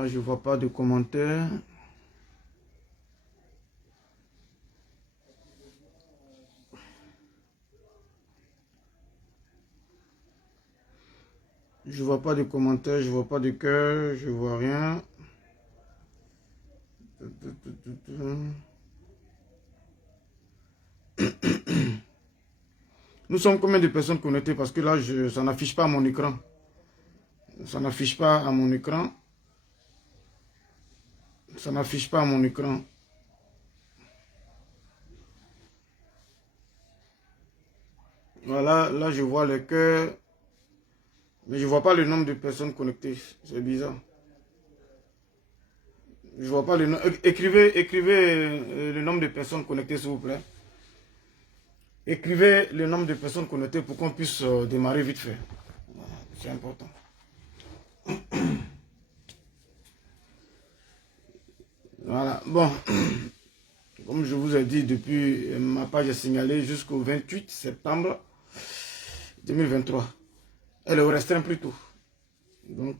Là, je vois pas de commentaires. Je vois pas de commentaires, je vois pas de cœur, je vois rien. Nous sommes combien de personnes connectées? Parce que là, ça n'affiche pas à mon écran. Ça n'affiche pas à mon écran. Ça n'affiche pas à mon écran. Voilà, là je vois le cœur. Mais je vois pas le nombre de personnes connectées. C'est bizarre. Je vois pas le nom. Écrivez le nombre de personnes connectées, s'il vous plaît. Écrivez le nombre de personnes connectées pour qu'on puisse démarrer vite fait. Voilà, c'est important. Voilà, bon. Comme je vous ai dit, depuis ma page est signalée jusqu'au 28 septembre 2023. Elle est au restreint plutôt. Donc,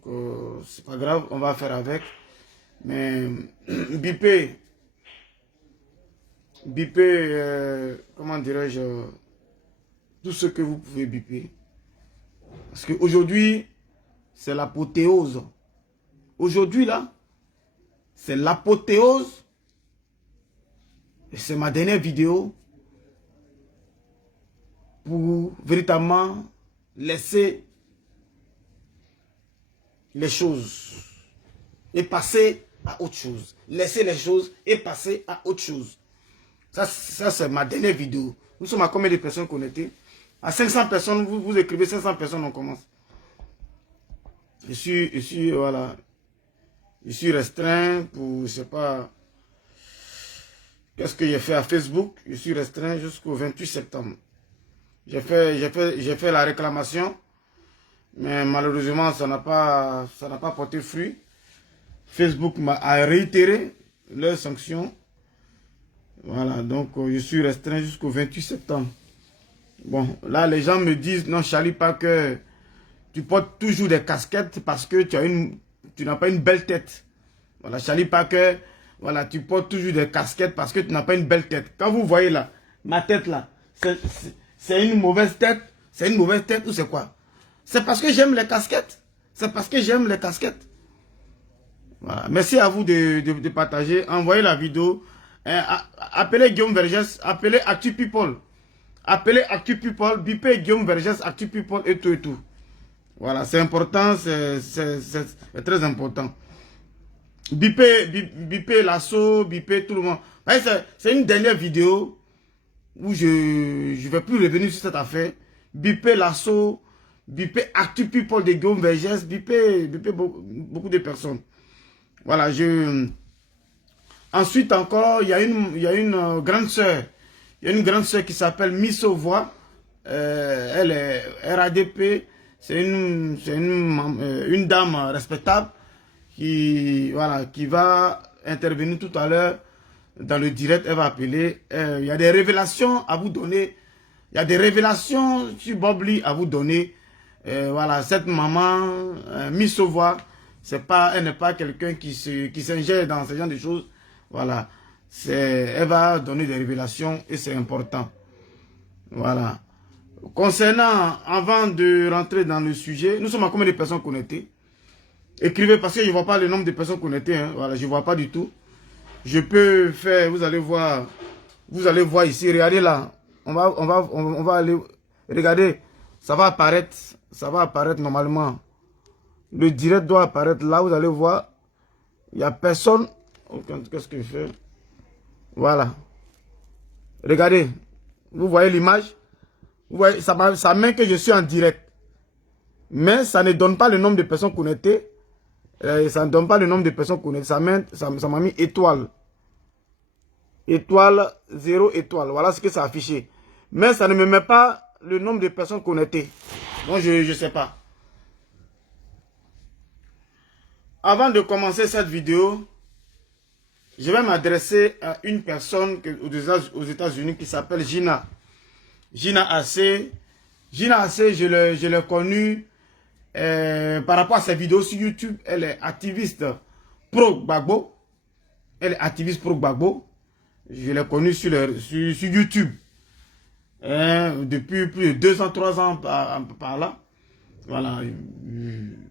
c'est pas grave, on va faire avec. Mais bipez, comment dirais-je, tout ce que vous pouvez biper. Parce qu'aujourd'hui, c'est l'apothéose. Aujourd'hui, là, c'est l'apothéose. Et c'est ma dernière vidéo pour véritablement laisser les choses et passer à autre chose. Laisser les choses et passer à autre chose. Ça c'est ma dernière vidéo. Nous sommes à combien de personnes connectées? À 500 personnes, vous écrivez 500 personnes, on commence. Voilà. Je suis restreint pour, je sais pas, qu'est-ce que j'ai fait à Facebook. Je suis restreint jusqu'au 28 septembre. J'ai fait la réclamation, mais malheureusement, ça n'a pas porté fruit. Facebook m'a réitéré leurs sanctions. Voilà, donc je suis restreint jusqu'au 28 septembre. Bon, là, les gens me disent, non, Charlie, pas que tu portes toujours des casquettes parce que tu n'as pas une belle tête. Voilà, Charlie Parker, voilà, tu portes toujours des casquettes parce que tu n'as pas une belle tête. Quand vous voyez là, ma tête là, c'est une mauvaise tête. C'est une mauvaise tête ou c'est quoi? C'est parce que j'aime les casquettes. C'est parce que j'aime les casquettes. Voilà. Merci à vous de partager. Envoyez la vidéo. Appelez Guillaume Vergès. Appelez Actu People. Appelez Actu People. Bipez Guillaume Vergès, Actu People et tout et tout. Voilà, c'est important. C'est très important. Bipez l'assaut, bipez tout le monde. C'est une dernière vidéo où je ne vais plus revenir sur cette affaire. Bipez l'assaut, bipez Actu People de Guillaume Vergès, bipez beaucoup de personnes. Voilà, Ensuite encore, il y a une grande sœur. Il y a une grande sœur qui s'appelle Miss Voix. Elle est RADP. C'est une dame respectable qui va intervenir tout à l'heure dans le direct. Elle va appeler. Il y a des révélations à vous donner. Il y a des révélations sur Bob Lee à vous donner. Voilà, cette maman, Miss Voix, elle n'est pas quelqu'un qui s'ingère dans ce genre de choses. Voilà, elle va donner des révélations et c'est important. Voilà. Concernant, avant de rentrer dans le sujet, nous sommes à combien de personnes connectées? Écrivez parce que je ne vois pas le nombre de personnes connectées. Hein. Voilà, je ne vois pas du tout. Je peux faire, vous allez voir ici, regardez là. On va aller, regardez, ça va apparaître normalement. Le direct doit apparaître là, vous allez voir. Il n'y a personne. Qu'est-ce que je fais? Voilà. Regardez, vous voyez l'image? Vous voyez, ça met que je suis en direct. Mais ça ne donne pas le nombre de personnes connectées. Ça ne donne pas le nombre de personnes connectées. Ça m'a mis étoile. Étoile, 0 étoile. Voilà ce que ça a affiché. Mais ça ne me met pas le nombre de personnes connectées. Donc je ne sais pas. Avant de commencer cette vidéo, je vais m'adresser à une personne aux États-Unis qui s'appelle Gina. Gina AC. Gina AC, je l'ai connue par rapport à ses vidéos sur YouTube. Elle est activiste pro-Gbagbo. Elle est activiste pro-Gbagbo. Je l'ai connue sur YouTube. Depuis plus de 2 ans, 3 ans par là. Voilà.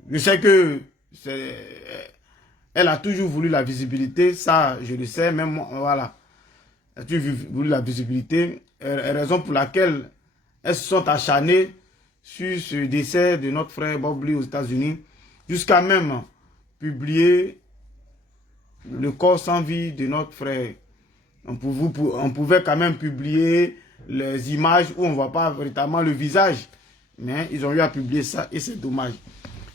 Je sais que elle a toujours voulu la visibilité. Ça, je le sais. Même moi, voilà. Elle a toujours voulu la visibilité. Raison pour laquelle elles se sont acharnées sur ce décès de notre frère Bob Lee aux États-Unis. Jusqu'à même publier le corps sans vie de notre frère. On pouvait quand même publier les images où on ne voit pas véritablement le visage. Mais ils ont eu à publier ça et c'est dommage.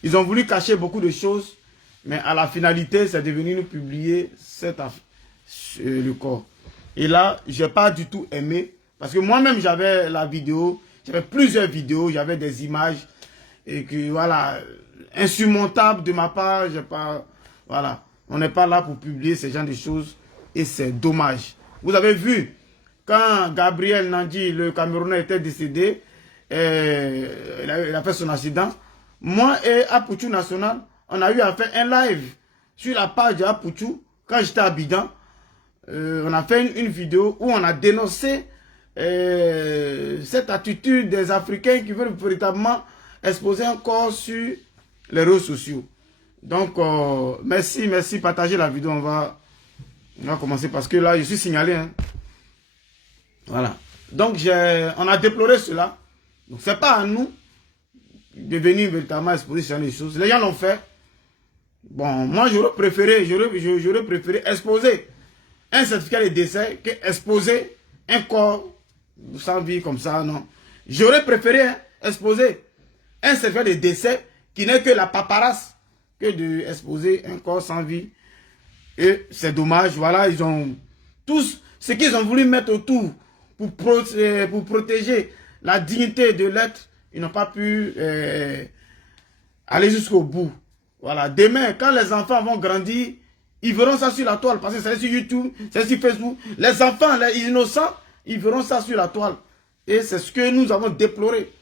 Ils ont voulu cacher beaucoup de choses, mais à la finalité, c'est devenu nous publier le corps. Et là, je n'ai pas du tout aimé, parce que moi-même, j'avais la vidéo, j'avais plusieurs vidéos, j'avais des images, et que voilà, insurmontable de ma part, voilà, on n'est pas là pour publier ce genre de choses, et c'est dommage. Vous avez vu, quand Gabriel Nandi, le Camerounais, était décédé, il a fait son accident, moi et Apouchou National, on a eu à faire un live sur la page d'Apouchou, quand j'étais à Abidjan. On a fait une vidéo où on a dénoncé cette attitude des Africains qui veulent véritablement exposer un corps sur les réseaux sociaux. Donc, merci, partagez la vidéo, on va commencer parce que là, je suis signalé. Hein. Voilà. Donc, on a déploré cela. Donc, ce n'est pas à nous de venir véritablement exposer ce genre de choses. Les gens l'ont fait. Bon, moi, j'aurais préféré exposer un certificat de décès qu'exposer un corps sans vie comme ça, non. J'aurais préféré exposer un certificat de décès qui n'est que la paparasse que d'exposer un corps sans vie. Et c'est dommage, voilà, ils ont tous ce qu'ils ont voulu mettre autour pour protéger la dignité de l'être, ils n'ont pas pu aller jusqu'au bout. Voilà, demain, quand les enfants vont grandir, ils verront ça sur la toile, parce que c'est sur YouTube, c'est sur Facebook. Les enfants, les innocents, ils verront ça sur la toile. Et c'est ce que nous avons déploré.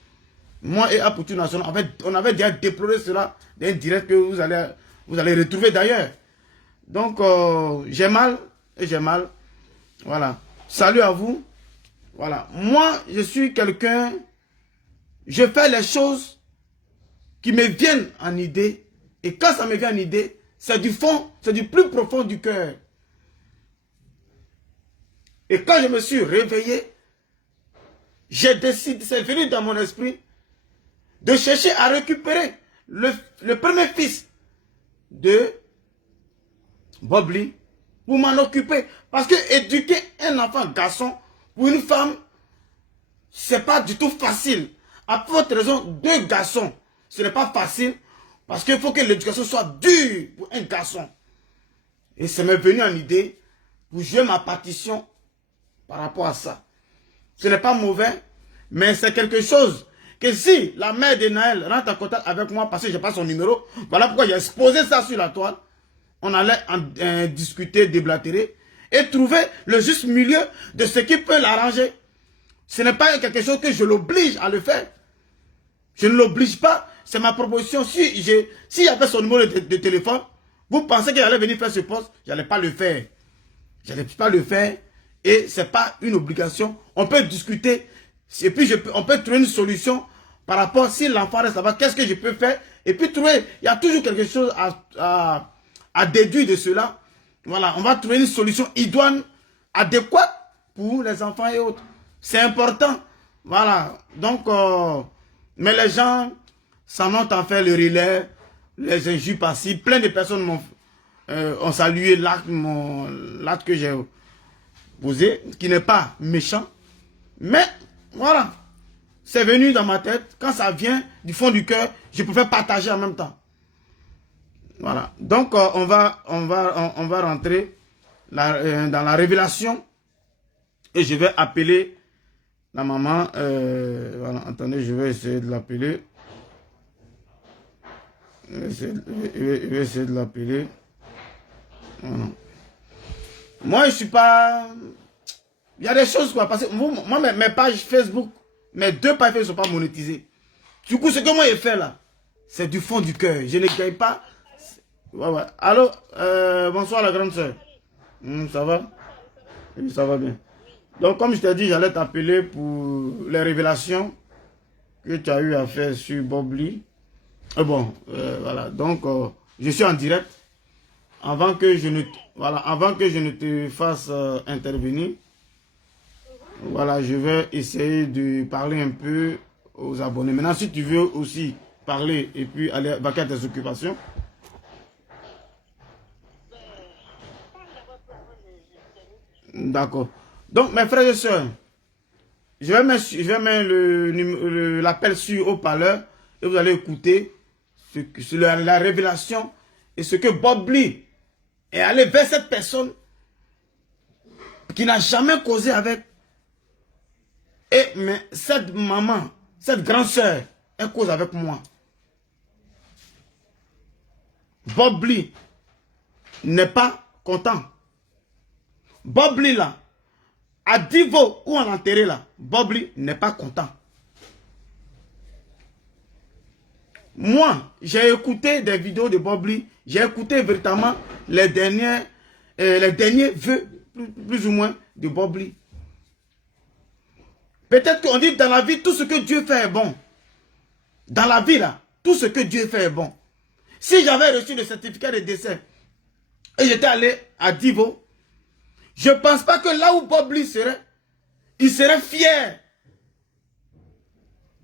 Moi et Apouchou National, en fait, on avait déjà déploré cela dans un direct que vous allez retrouver d'ailleurs. Donc, j'ai mal, et j'ai mal. Voilà. Salut à vous. Voilà. Moi, je suis quelqu'un, je fais les choses qui me viennent en idée. Et quand ça me vient en idée, c'est du fond, c'est du plus profond du cœur. Et quand je me suis réveillé, j'ai décidé, c'est venu dans mon esprit, de chercher à récupérer le premier fils de Bob Lee pour m'en occuper. Parce que éduquer un enfant garçon pour une femme, c'est pas du tout facile. À votre raison, 2 garçons, ce n'est pas facile. Parce qu'il faut que l'éducation soit dure pour un garçon. Et ça m'est venu en idée pour jouer ma partition par rapport à ça. Ce n'est pas mauvais, mais c'est quelque chose que si la mère de Naël rentre en contact avec moi parce que je n'ai pas son numéro, voilà pourquoi j'ai exposé ça sur la toile. On allait en discuter, déblatérer et trouver le juste milieu de ce qui peut l'arranger. Ce n'est pas quelque chose que je l'oblige à le faire. Je ne l'oblige pas. C'est ma proposition. Si y avait son numéro de téléphone, vous pensez qu'il allait venir faire ce poste, je n'allais pas le faire. Je n'allais pas le faire. Et ce n'est pas une obligation. On peut discuter. Et puis on peut trouver une solution par rapport si l'enfant reste là-bas. Qu'est-ce que je peux faire? Et puis trouver. Il y a toujours quelque chose à déduire de cela. Voilà. On va trouver une solution idoine, adéquate pour les enfants et autres. C'est important. Voilà. Donc, mais les gens s'en ont en fait le relais, les injures passées. Plein de personnes ont salué l'acte que j'ai posé, qui n'est pas méchant. Mais, voilà. C'est venu dans ma tête. Quand ça vient du fond du cœur, je préfère partager en même temps. Voilà. Donc, on va rentrer dans la révélation. Et je vais appeler la maman. Voilà. Attendez, je vais essayer de l'appeler. Je vais essayer de l'appeler. Voilà. Moi, je suis pas... Il y a des choses quoi. Parce que moi, mes pages Facebook, mes 2 pages Facebook ne sont pas monétisées. Du coup, ce que moi j'ai fait là, c'est du fond du cœur. Je ne gagne pas. Ouais, ouais. Allô, bonsoir la grande sœur. Ça va? Oui, ça va bien. Donc, comme je t'ai dit, j'allais t'appeler pour les révélations que tu as eu à faire sur Bob Lee. Bon, voilà. Donc, je suis en direct. Avant que je ne, voilà, avant que je ne te fasse intervenir, voilà, je vais essayer de parler un peu aux abonnés. Maintenant, si tu veux aussi parler et puis aller vaquer à tes occupations. D'accord. Donc, mes frères et sœurs, je vais mettre l'appel sur haut-parleur et vous allez écouter la révélation et ce que Bob Lee est allé vers cette personne qui n'a jamais causé avec. Mais cette maman, cette grande sœur, elle cause avec moi. Bob Lee n'est pas content. Bob Lee là, à Divo ou en enterré là, Bob Lee n'est pas content. Moi, j'ai écouté des vidéos de Bob Lee, j'ai écouté véritablement les derniers vœux, plus ou moins, de Bob Lee. Peut-être qu'on dit dans la vie, tout ce que Dieu fait est bon. Dans la vie là, tout ce que Dieu fait est bon. Si j'avais reçu le certificat de décès et j'étais allé à Divo, je ne pense pas que là où Bob Lee serait, il serait fier.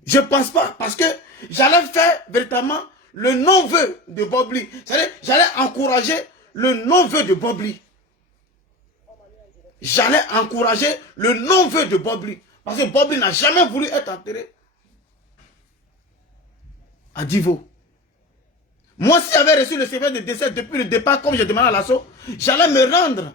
Je ne pense pas, parce que j'allais faire véritablement le non-vœu de Bob Lee. J'allais encourager le non-vœu de Bob Lee. J'allais encourager le non-vœu de Bob Lee. Parce que Bob Lee n'a jamais voulu être enterré à Divo. Moi, si j'avais reçu le certificat de décès depuis le départ, comme j'ai demandé à l'assaut, j'allais me rendre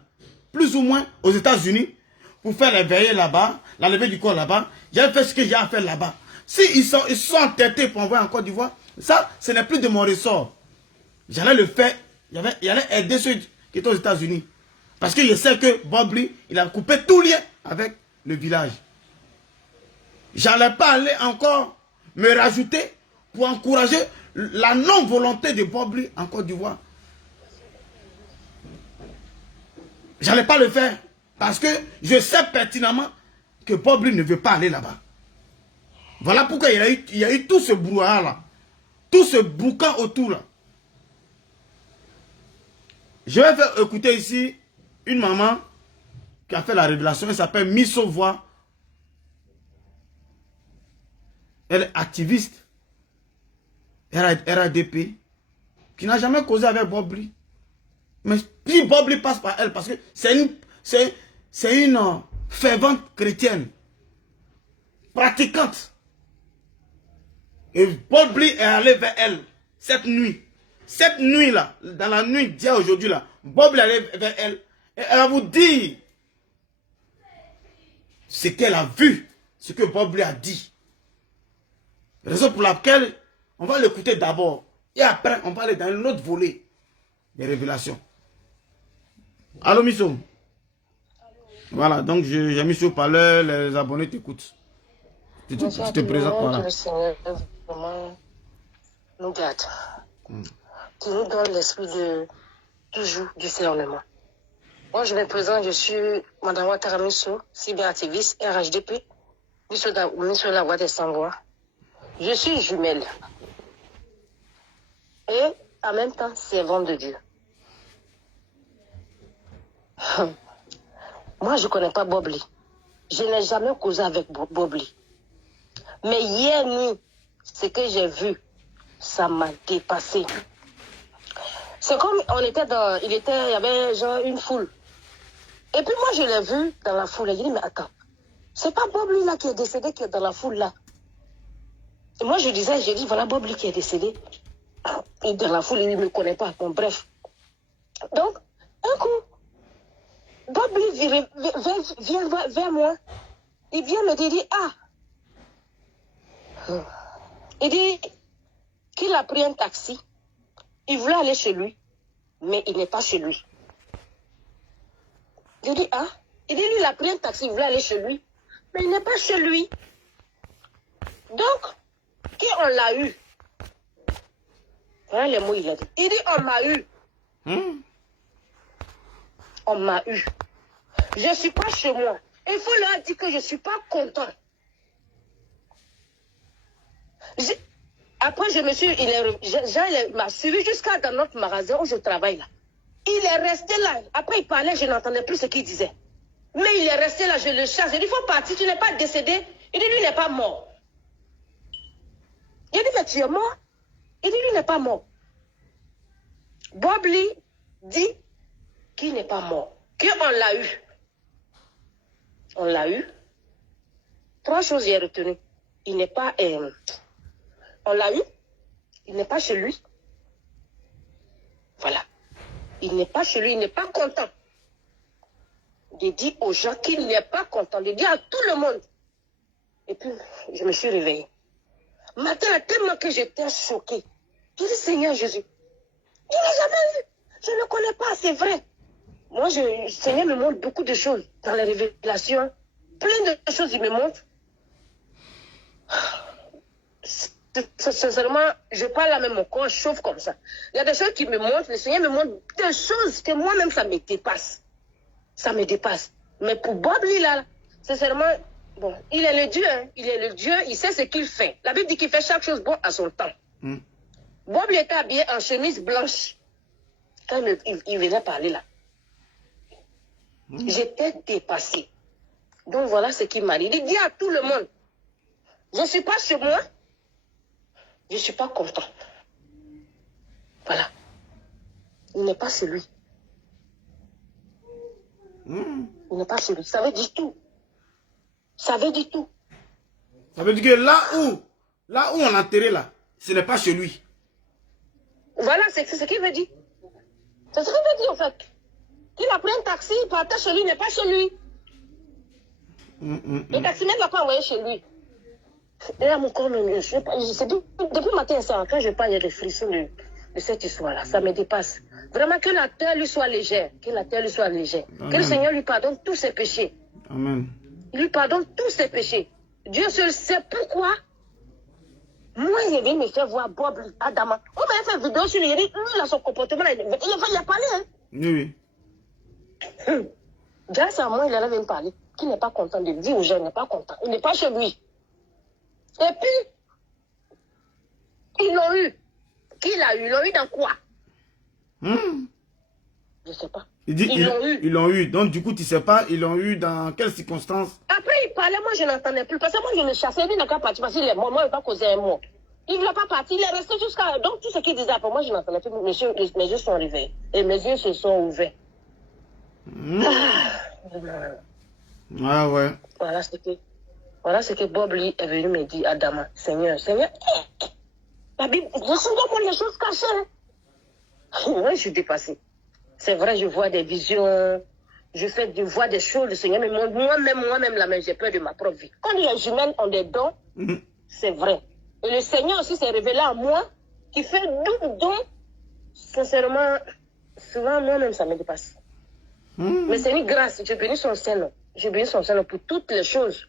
plus ou moins aux États-Unis pour faire les veillées là-bas, la levée du corps là-bas. J'avais fait ce que j'ai à faire là-bas. S'ils sont entêtés pour envoyer en Côte d'Ivoire, ça, ce n'est plus de mon ressort. J'allais le faire, j'allais aider ceux qui étaient aux États-Unis. Parce que je sais que Bob Lee, il a coupé tout lien avec le village. J'allais pas aller encore me rajouter pour encourager la non-volonté de Bob Lee en Côte d'Ivoire. J'allais pas le faire. Parce que je sais pertinemment que Bob Lee ne veut pas aller là-bas. Voilà pourquoi il y a eu tout ce brouhaha là. Tout ce boucan autour là. Je vais faire écouter ici une maman qui a fait la révélation. Elle s'appelle Missovoix. Elle est activiste. RADP. Qui n'a jamais causé avec Bob Lee. Mais puis Bob Lee passe par elle parce que c'est une fervente chrétienne. Pratiquante. Et Bob Lee est allé vers elle cette nuit. Cette nuit-là, dans la nuit d'hier aujourd'hui là, Bob Lee est allé vers elle. Et elle va vous dire ce qu'elle a vu, ce que Bob Lee a dit. Raison pour laquelle on va l'écouter d'abord. Et après, on va aller dans un autre volet des révélations. Allô, Misso? Voilà, donc j'ai mis sur parleur, les abonnés t'écoutent. Tu te présentes, voilà. Le Seigneur vraiment nous garde. Qui nous donne l'esprit de toujours discernement. Moi, je me présente, je suis Madame Ouattara Misso, cyberactiviste, RHDP, Misso la voix des sans-voix. Je suis jumelle. Et en même temps, servante de Dieu. Moi, je ne connais pas Bob Lee. Je n'ai jamais causé avec Bob Lee. Mais hier nuit, ce que j'ai vu, ça m'a dépassé. C'est comme il y avait genre une foule. Et puis moi, je l'ai vu dans la foule. Et j'ai dit, mais attends, c'est pas Bob Lee là qui est décédé qui est dans la foule là. Et moi, j'ai dit, voilà Bob Lee qui est décédé. Et dans la foule, il ne me connaît pas. Bon, bref. Donc, un coup, Bob Lee vient vers moi. Il vient me dire, il dit qu'il a pris un taxi. Il voulait aller chez lui, mais il n'est pas chez lui. Je dis, il dit, lui, il a pris un taxi, il voulait aller chez lui, mais il n'est pas chez lui. Donc, qui on l'a eu? Voilà les mots il a dit. Il dit, on m'a eu. On m'a eu. Je ne suis pas chez moi. Il faut leur dire que je ne suis pas content. Après, Jean m'a suivi jusqu'à dans notre magasin où je travaille là. Il est resté là. Après, il parlait, je n'entendais plus ce qu'il disait. Mais il est resté là, je le chasse. J'ai dit, il faut partir, tu n'es pas décédé. Il dit, lui, il n'est pas mort. J'ai dit, mais tu es mort? Il dit, lui, il n'est pas mort. Bob Lee dit qu'il n'est pas mort. Qu'on l'a eu. On l'a eu. 3 choses j'ai retenues. Il n'est pas... on l'a eu. Il n'est pas chez lui. Voilà. Il n'est pas chez lui, il n'est pas content. J'ai dit aux gens qu'il n'est pas content. J'ai dit à tout le monde. Et puis, je me suis réveillée. Matin, tellement que j'étais choquée. J'ai dit, Seigneur Jésus, je ne l'ai jamais eu. Je ne le connais pas, c'est vrai. Moi, le Seigneur me montre beaucoup de choses dans les révélations. Plein de choses, il me montre. Sincèrement, je parle là même, mon corps chauffe comme ça. Il y a des choses qui me montrent, le Seigneur me montre des choses que moi-même, ça me dépasse. Ça me dépasse. Mais pour Bob, lui, là, sincèrement, bon, il est le Dieu, hein. Il est le Dieu, il sait ce qu'il fait. La Bible dit qu'il fait chaque chose bon à son temps. Bob, il était habillé en chemise blanche quand il venait parler là. J'étais dépassée. Donc voilà ce qu'il m'a dit. Il dit à tout le monde, je ne suis pas chez moi, je ne suis pas content. Voilà. Il n'est pas chez lui. Il n'est pas chez lui. Ça veut dire tout. Ça veut dire tout. Ça veut dire que là où on a enterré là, ce n'est pas chez lui. Voilà, c'est ce qu'il veut dire. C'est ce qu'il veut dire en fait. Qu'il a pris un taxi, il partait chez lui, il n'est pas chez lui. Le taximètre ne l'a pas envoyé chez lui. Et là, mon corps me je depuis le matin, quand je parle, il y a des frissons de cette histoire-là. Ça me dépasse. Vraiment, que la terre lui soit légère. Que la terre lui soit légère. Amen. Que le Seigneur lui pardonne tous ses péchés. Amen. Il lui pardonne tous ses péchés. Dieu seul sait pourquoi. Moi, il vient me faire voir Bob Adama. On m'a fait une vidéo sur lui. Il dit, lui, il a son comportement. Il a parlé. Hein. Oui. Grâce à moi, il allait me parler. Qu'il n'est pas content de dire aux gens, il n'est pas content. Il n'est pas chez lui. Et puis, ils l'ont eu. Qui l'a eu? Ils l'ont eu dans quoi? Je ne sais pas. Il dit, ils l'ont eu. Ils l'ont eu. Donc, du coup, tu ne sais pas, ils l'ont eu dans quelles circonstances? Après, il parlait, moi, je n'entendais plus. Parce que moi, je le chassais. Lui, il n'a pas parti. Parce qu'il est mort. Moi, il ne va pas causer un mot. Il ne voulait pas partir. Il est resté jusqu'à... Donc, tout ce qu'il disait après moi, je n'entendais plus. Mes yeux sont réveillés. Et mes yeux se sont ouverts. Ah ouais. Voilà ce que Bob Lee est venu me dire à Dama. Seigneur, la Bible, je suis moi les choses cachées. Oui, je suis dépassée. C'est vrai, je vois des visions, je vois des choses, le Seigneur me montre. Moi-même, la même, j'ai peur de ma propre vie. Quand les humains ont des dons, c'est vrai. Et le Seigneur aussi s'est révélé à moi, qui fait double don. Sincèrement, souvent, moi-même, ça me dépasse. Mais c'est une grâce. Je bénis son Seigneur. Je bénis son Seigneur pour toutes les choses.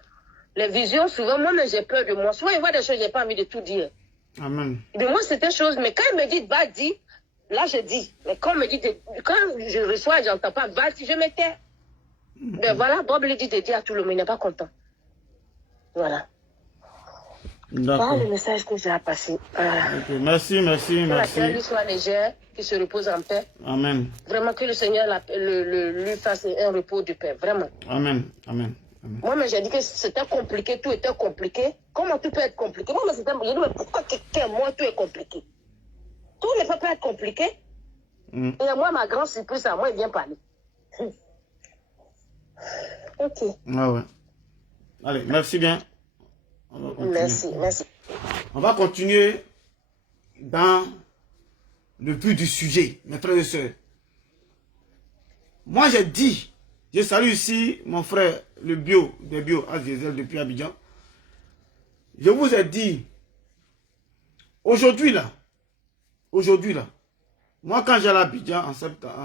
Les visions, souvent, moi-même, j'ai peur de moi. Souvent, il voit des choses, je n'ai pas envie de tout dire. Amen. De moi, c'est une chose, mais quand il me dit, va, dis, là, je dis. Mais quand je reçois, je n'entends pas, va, si je me tais. Ben voilà, Bob lui dit de dire à tout le monde, il n'est pas content. Voilà. Voilà le message que j'ai à passer. Okay. Merci. Que la terre lui soit légère, qu'il se repose en paix. Amen. Vraiment que le Seigneur lui fasse un repos de paix. Vraiment. Amen. Moi, mais j'ai dit que c'était compliqué, tout était compliqué. Comment tout peut être compliqué? Moi, j'ai dit, mais pourquoi moi, tout est compliqué? Tout ne peut pas être compliqué. Et moi, ma grande surprise, à moi, il vient parler. Ok. Ah ouais. Allez, merci bien. Merci. On va continuer dans le but du sujet, mes frères et sœurs. Moi, j'ai dit, je salue ici mon frère, des bio, Azizel depuis Abidjan. Je vous ai dit, aujourd'hui là, moi quand j'allais à Abidjan en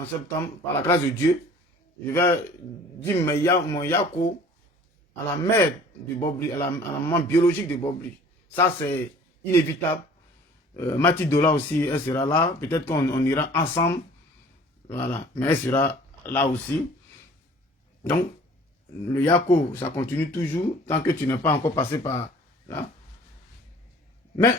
septembre, par la grâce de Dieu, je vais dire mon Yako à la mère de Bobli, à la maman biologique de Bobli. Ça, c'est inévitable. Mathilde Dola aussi, elle sera là. Peut-être qu'on ira ensemble Voilà. Mais elle sera là aussi. Donc, le Yako, ça continue toujours tant que tu n'es pas encore passé par là. Mais,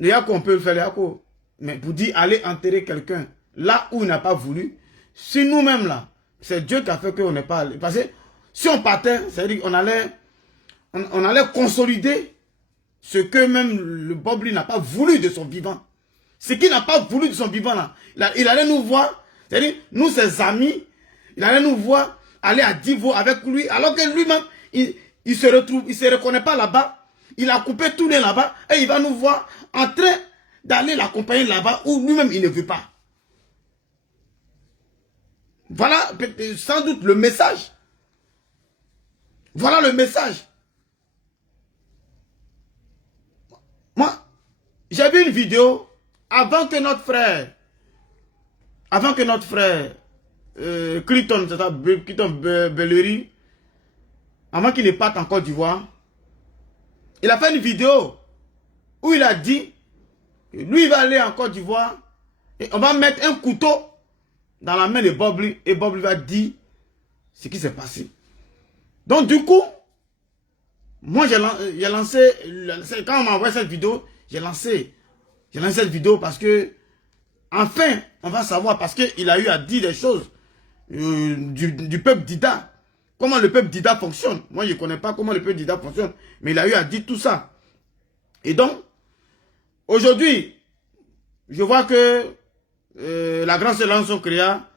le Yako, on peut le faire, le Yako. Mais pour dire, aller enterrer quelqu'un là où il n'a pas voulu, si nous-mêmes là, c'est Dieu qui a fait qu'on n'est pas allé. Parce que si on partait, c'est-à-dire qu'on allait, on allait consolider ce que même le Bobli n'a pas voulu de son vivant. Ce qu'il n'a pas voulu de son vivant là, il allait nous voir, c'est-à-dire nous ses amis, il allait nous voir aller à Divo avec lui, alors que lui-même, il se retrouve, il se reconnaît pas là-bas, il a coupé tout les là-bas, et il va nous voir en train d'aller l'accompagner là-bas, où lui-même il ne veut pas. Voilà sans doute le message. Voilà le message. Moi, j'ai vu une vidéo avant que notre frère, Clinton Bellery, avant qu'il ne parte en Côte d'Ivoire, il a fait une vidéo où il a dit que lui il va aller en Côte d'Ivoire et on va mettre un couteau dans la main de Bobli et Bobli va dire ce qui s'est passé. Donc du coup, moi j'ai lancé, quand on m'a envoyé cette vidéo, j'ai lancé cette vidéo parce que, enfin, on va savoir, parce qu'il a eu à dire des choses du peuple Dida. Comment le peuple Dida fonctionne. Moi, je ne connais pas comment le peuple Dida fonctionne, mais il a eu à dire tout ça. Et donc, aujourd'hui, je vois que la grande sœur Lanson Créa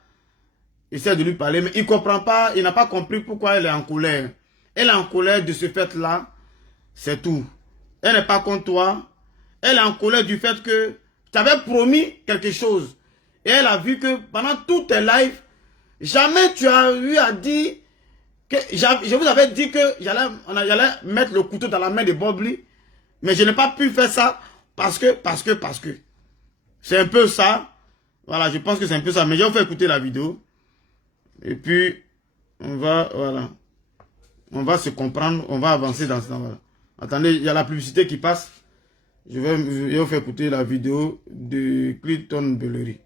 essaie de lui parler, mais il ne comprend pas, il n'a pas compris pourquoi elle est en colère. Elle est en colère de ce fait-là, c'est tout. Elle n'est pas contre toi. Elle est en colère du fait que tu avais promis quelque chose. Et elle a vu que pendant tous tes lives, jamais tu as eu à dire que je vous avais dit que j'allais mettre le couteau dans la main de Bobli, mais je n'ai pas pu faire ça parce que. C'est un peu ça. Voilà, je pense que c'est un peu ça. Mais je vais vous faire écouter la vidéo. Et puis, on va, voilà. On va se comprendre, on va avancer dans ce temps. Voilà. Attendez, il y a la publicité qui passe. Je vais vous faire écouter la vidéo de Clinton Bellery.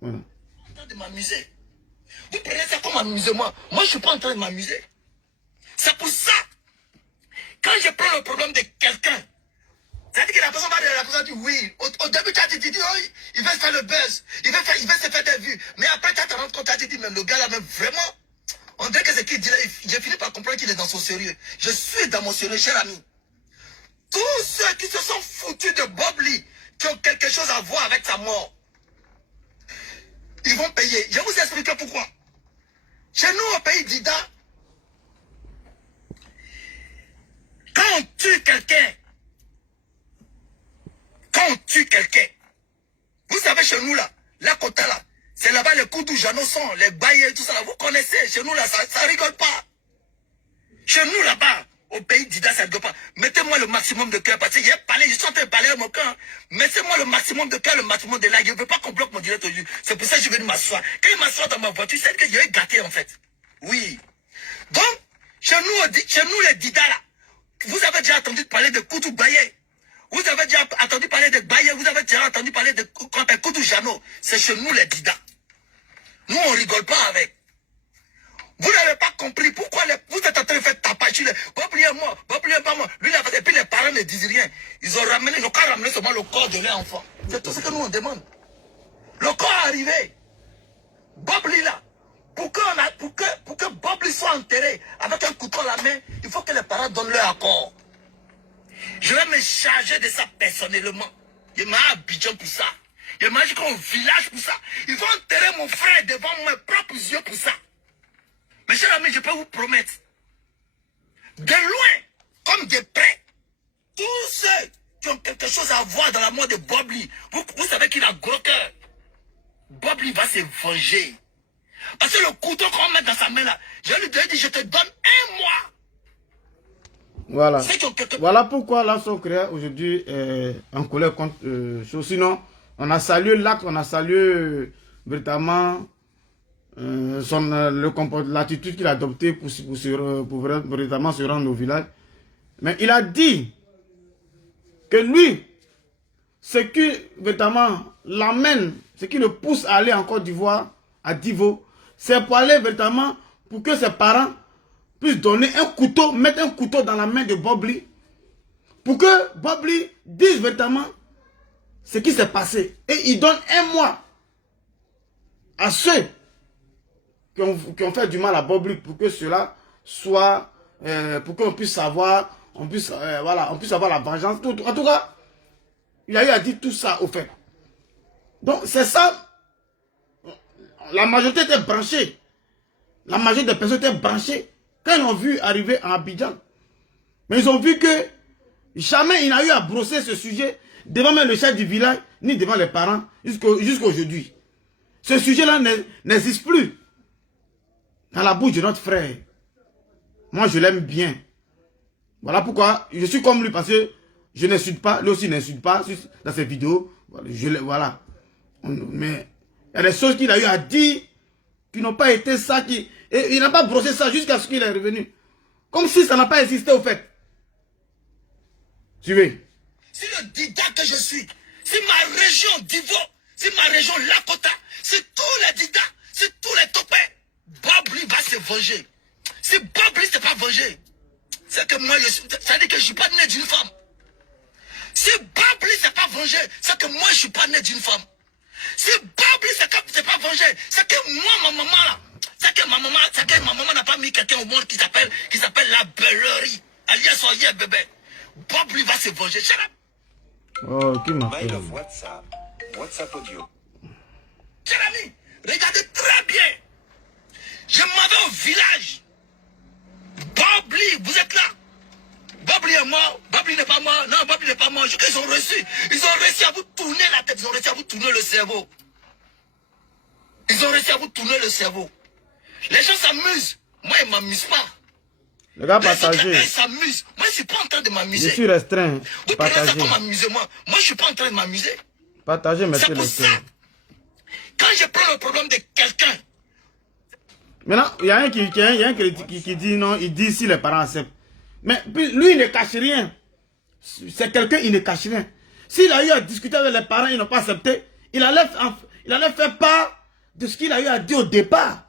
Voilà. En train de m'amuser. Vous prenez ça comme amusement. Moi, je ne suis pas en train de m'amuser. C'est pour ça, quand je prends le problème de quelqu'un, c'est-à-dire que la personne dit oui. Au début, tu as dit, oh, il veut se faire le buzz. Il veut se faire des vues. Mais après, tu as te rendu compte, tu as dit, mais le gars là, même vraiment, on dirait que ce qu'il dit là, j'ai fini par comprendre qu'il est dans son sérieux. Je suis dans mon sérieux, cher ami. Tous ceux qui se sont foutus de Bobli, qui ont quelque chose à voir avec sa mort, ils vont payer. Je vais vous expliquer pourquoi. Chez nous, au pays d'Ida, quand on tue quelqu'un, vous savez, chez nous là, la Kota là, c'est là-bas les coups Jeannot sont, les bails, tout ça là, vous connaissez, chez nous là, ça rigole pas. Chez nous là-bas, au pays d'Ida, ça ne rigole pas. Mettez-moi le maximum de cœur, parce que j'ai parlé, je suis en train de parler à mon cœur. Mettez-moi le maximum de cœur, le maximum de like. Je ne veux pas qu'on bloque mon direct aujourd'hui. C'est pour ça que je vais m'asseoir. Quand il m'assoit dans ma voiture, c'est que je vais gâter en fait. Oui. Donc, chez nous les Dida là, vous avez déjà entendu parler de Koutou Baye. Vous avez déjà entendu parler de Baye. Vous avez déjà entendu parler de Koutou Jeannot. C'est chez nous les Dida. Nous, on rigole pas avec. Vous n'avez pas compris pourquoi vous êtes en train de faire tapage sur les... Bobli est mort, Bobli est pas mort. Lui, et puis les parents ne disent rien. Ils ont qu'à ramener seulement le corps de leur enfant. C'est tout ce que nous on demande. Le corps est arrivé. Bobli là. Pour que Bobli soit enterré avec un couteau à la main, il faut que les parents donnent leur accord. Je vais me charger de ça personnellement. Je m'ai à Abidjan pour ça. Je m'ai jusqu'au village pour ça. Ils vont enterrer mon frère devant mes propres yeux pour ça. Mes chers amis, je peux vous promettre, de loin comme de près, tous ceux qui ont quelque chose à voir dans la mort de Bobli, vous savez qu'il a gros cœur. Bobli va se venger. Parce que le couteau qu'on met dans sa main là, je lui ai dit, je te donne 1 mois. Voilà. Voilà pourquoi Lanson Créa aujourd'hui en colère contre chose. Sinon, on a salué l'acte, on a salué véritablement l'attitude qu'il a adoptée pour véritablement se rendre au village. Mais il a dit que lui, ce qui véritablement l'amène, ce qui le pousse à aller en Côte d'Ivoire, à Divo, c'est pour aller véritablement pour que ses parents puissent donner un couteau, mettre un couteau dans la main de Bob Lee, pour que Bob Lee dise véritablement ce qui s'est passé. Et il donne un mois à ceux qui ont fait du mal à Bob Lee pour que cela soit, pour qu'on puisse savoir, on puisse avoir la vengeance. En tout cas, il a eu à dire tout ça au fait. Donc c'est ça. La majorité était branchée. La majorité des personnes étaient branchées quand ils ont vu arriver à Abidjan. Mais ils ont vu que jamais il n'a eu à brosser ce sujet devant même le chef du village, ni devant les parents, jusqu'à aujourd'hui. Ce sujet-là n'existe plus dans la bouche de notre frère. Moi, je l'aime bien. Voilà pourquoi je suis comme lui, parce que je n'insulte pas, lui aussi n'insulte pas dans ses vidéos. Voilà. Mais il y a des choses qu'il a eu à dire qui n'ont pas été ça. Et il n'a pas brossé ça jusqu'à ce qu'il est revenu. Comme si ça n'a pas existé au fait. Suivez. Si le Dida que je suis, si ma région Divo, si ma région Lakota, si tous les Dida, si tous les topés, Bob Lee va se venger. Si Bob Lee ne s'est pas vengé, c'est que moi, ça veut dire que je ne suis pas né d'une femme. Si Bob Lee ne s'est pas vengé, c'est que moi, je ne suis pas né d'une femme. Si Bob Lee ne s'est pas vengé, c'est que moi, ma maman, là, c'est que ma maman n'a pas mis quelqu'un au monde qui s'appelle la bellerie. Alias Oye bébé. Bob Lee va se venger. Shut up. Oh, qui m'a fait? Mail of WhatsApp. WhatsApp audio. Cher ami, regardez très bien. Je m'en vais au village. Bob Lee, vous êtes là. Bob Lee est mort. Bob Lee n'est pas mort. Non, Bob Lee n'est pas mort. Ils ont réussi à vous tourner la tête. Ils ont réussi à vous tourner le cerveau. Ils ont réussi à vous tourner le cerveau. Les gens s'amusent. Moi, ils ne m'amusent pas. Les gars, Les autres, partagez. ils s'amusent. Moi, je ne suis pas en train de Je m'amuser. suis restreint. Vous prenez ça Partagez. comme amusement. Moi, je ne suis pas en train de m'amuser. Partagez, mettez C'est pour le ça. cœur. Quand je prends le problème de quelqu'un, Maintenant, il y a un qui dit non, il dit si les parents acceptent. Mais puis, lui, il ne cache rien. C'est quelqu'un, il ne cache rien. S'il a eu à discuter avec les parents, ils n'ont pas accepté, il allait faire part de ce qu'il a eu à dire au départ.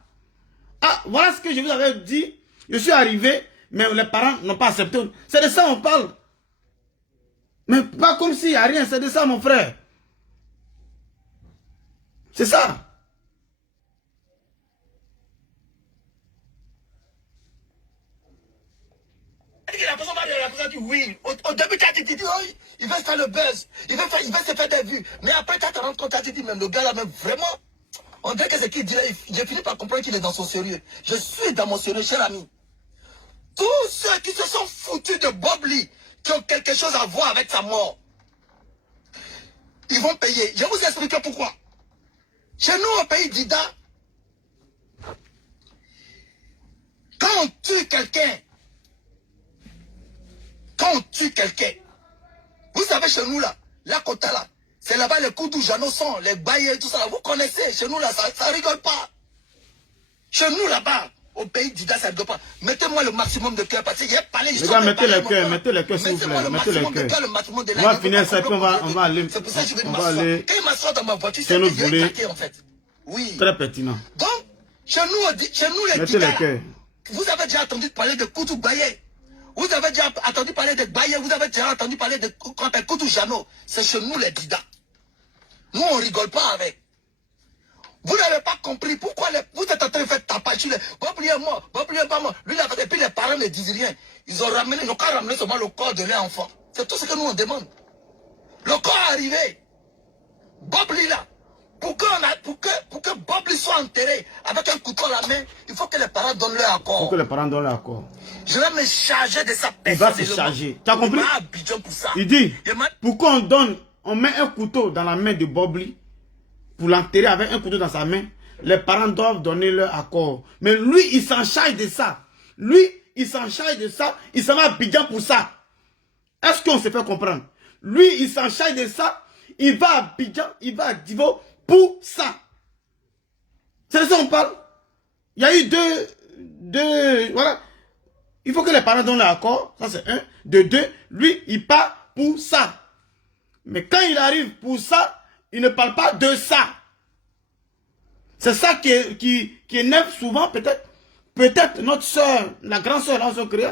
Ah, voilà ce que je vous avais dit. Je suis arrivé, mais les parents n'ont pas accepté. C'est de ça qu'on parle. Mais pas comme s'il n'y a rien, c'est de ça, mon frère. C'est ça. la personne dit oui. Au début, tu as dit, oh, il va faire le buzz. Il va se faire des vues. Mais après, tu as te rendu compte, tu as dit, même le gars là, même vraiment, on dirait que c'est qui dit là, j'ai fini par comprendre qu'il est dans son sérieux. Je suis dans mon sérieux, cher ami. Tous ceux qui se sont foutus de Bob Lee, qui ont quelque chose à voir avec sa mort, ils vont payer. Je vais vous expliquer pourquoi. Chez nous, au pays d'Ida, quand on tue quelqu'un, vous savez chez nous là, la Kota là, c'est là-bas les Koudou, Janoson, les Baye, tout ça, vous connaissez, chez nous là, ça rigole pas. Chez nous là-bas, au pays d'Ida, ça rigole pas. Mettez-moi le maximum de cœur, parce que j'ai parlé... Les gars, mettez le cœur, s'il vous plaît, mettez le cœur. On va finir ça, puis on va aller... C'est pour ça que je vais on va m'asseoir. aller... Quand il m'assoit dans ma voiture, Si c'est nous que je vais voulez- claquer en fait. Oui. Très pertinent. Donc, chez nous les Mettez Dida, le cœur. vous avez déjà entendu parler de Koutou Baye. Vous avez déjà entendu parler de Baye. Vous avez déjà entendu parler de Koutou Jano. C'est chez nous les Dida. Nous, on rigole pas avec. Vous n'avez pas compris pourquoi vous êtes en train de faire taper sur les... Bob Lee est mort, Bob Lee est pas mort. Lui, et puis les parents ne disent rien. Ils ont qu'à ramener seulement le corps de leur enfant. C'est tout ce que nous on demande. Le corps est arrivé. Bob Lee là. Pour que Bob Lee soit enterré avec un couteau à la main, il faut que les parents donnent leur Il faut accord. que les parents donnent l'accord. Je vais me charger de sa Il va se personnellement. charger. Tu as compris? Il m'a Abidjan pour ça. Il dit, Il m'a- pourquoi on met un couteau dans la main de Bob Lee pour l'enterrer avec un couteau dans sa main? Les parents doivent donner leur accord. Mais lui, il s'en charge de ça. Lui, il s'en charge de ça. Il s'en va à Abidjan pour ça. Est-ce qu'on se fait comprendre? Lui, il s'en charge de ça. Il va à Abidjan, il va à Divo pour ça. C'est de ça qu'on parle. Il y a eu deux, voilà. Il faut que les parents donnent l'accord. Ça, c'est un. De deux, lui, il part pour ça. Mais quand il arrive pour ça, il ne parle pas de ça. C'est ça qui énerve souvent peut-être notre soeur, la grande soeur, la soeur créa.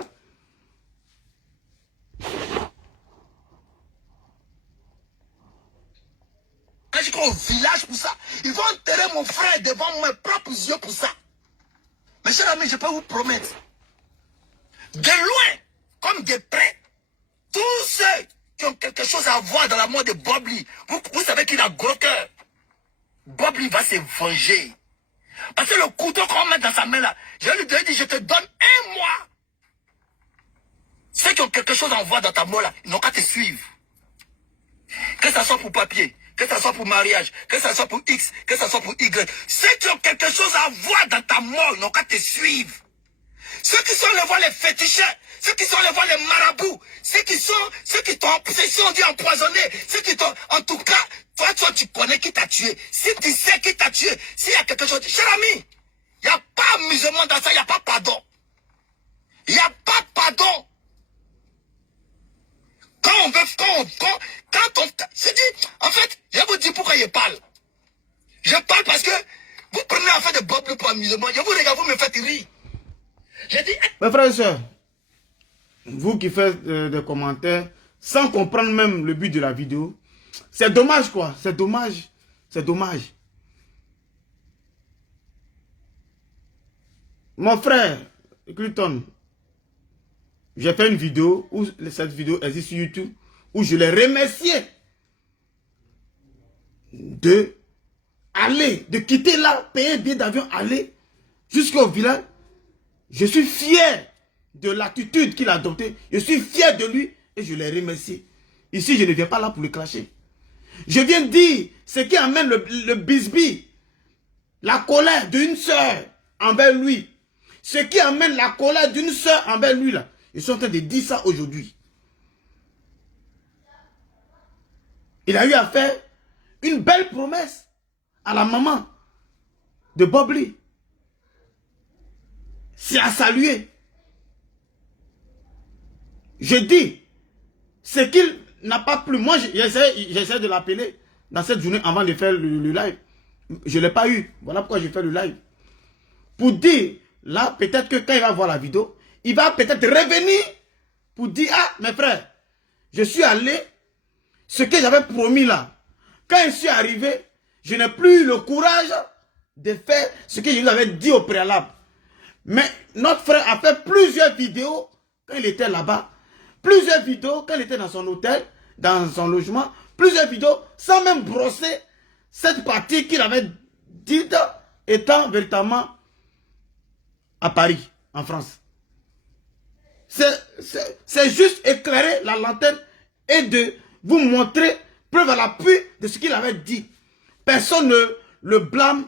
Quand je crois au village pour ça, ils vont enterrer mon frère devant mes propres yeux pour ça. Mes chers amis, je peux vous promettre, de loin comme de près, tous ceux qui ont quelque chose à voir dans la mort de Bob Lee, vous savez qu'il a gros cœur. Bob Lee va se venger. Parce que le couteau qu'on met dans sa main là, je lui ai dit, je te donne 1 mois. Ceux qui ont quelque chose à voir dans ta mort là, ils n'ont qu'à te suivre. Que ça soit pour papier, que ça soit pour mariage, que ça soit pour X, que ça soit pour Y. Ceux qui ont quelque chose à voir dans ta mort, ils n'ont qu'à te suivre. Ceux qui sont allés voir les féticheurs, ceux qui sont allés voir les marabouts, ceux qui t'ont empoisonné, ceux qui t'ont, en tout cas, toi, tu connais qui t'a tué. Si tu sais qui t'a tué, s'il y a quelque chose, cher ami, il n'y a pas amusement dans ça, il n'y a pas pardon. Il n'y a pas pardon. Quand on se dit, en fait, je vous dis pourquoi je parle. Je parle parce que vous prenez affaire de Bob Lee pour amusement. Je vous regarde, vous me faites rire. J'ai dit... Mes frères et sœurs, vous qui faites des commentaires sans comprendre même le but de la vidéo, c'est dommage quoi, c'est dommage, c'est dommage. Mon frère, Clinton, j'ai fait une vidéo, où cette vidéo existe sur YouTube, où je l'ai remercié de quitter là, payer un billet d'avion, aller jusqu'au village. Je suis fier de l'attitude qu'il a adoptée. Je suis fier de lui et je l'ai remercié. Ici, je ne viens pas là pour le clasher. Je viens dire ce qui amène le bisbis, la colère d'une sœur envers lui. Ce qui amène la colère d'une sœur envers lui là. Ils sont en train de dire ça aujourd'hui. Il a eu à faire une belle promesse à la maman de Bob Lee. C'est à saluer. Je dis, ce qu'il n'a pas plu. Moi, j'essaie de l'appeler dans cette journée avant de faire le live. Je ne l'ai pas eu. Voilà pourquoi j'ai fait le live. Pour dire, là, peut-être que quand il va voir la vidéo, il va peut-être revenir pour dire, ah, mes frères, je suis allé, ce que j'avais promis là. Quand je suis arrivé, je n'ai plus eu le courage de faire ce que je vous avais dit au préalable. Mais notre frère a fait plusieurs vidéos quand il était là-bas. Plusieurs vidéos quand il était dans son hôtel, dans son logement. Plusieurs vidéos sans même brosser cette partie qu'il avait dite étant véritablement à Paris, en France. C'est juste éclairer la lanterne et de vous montrer preuve à l'appui de ce qu'il avait dit. Personne ne le blâme,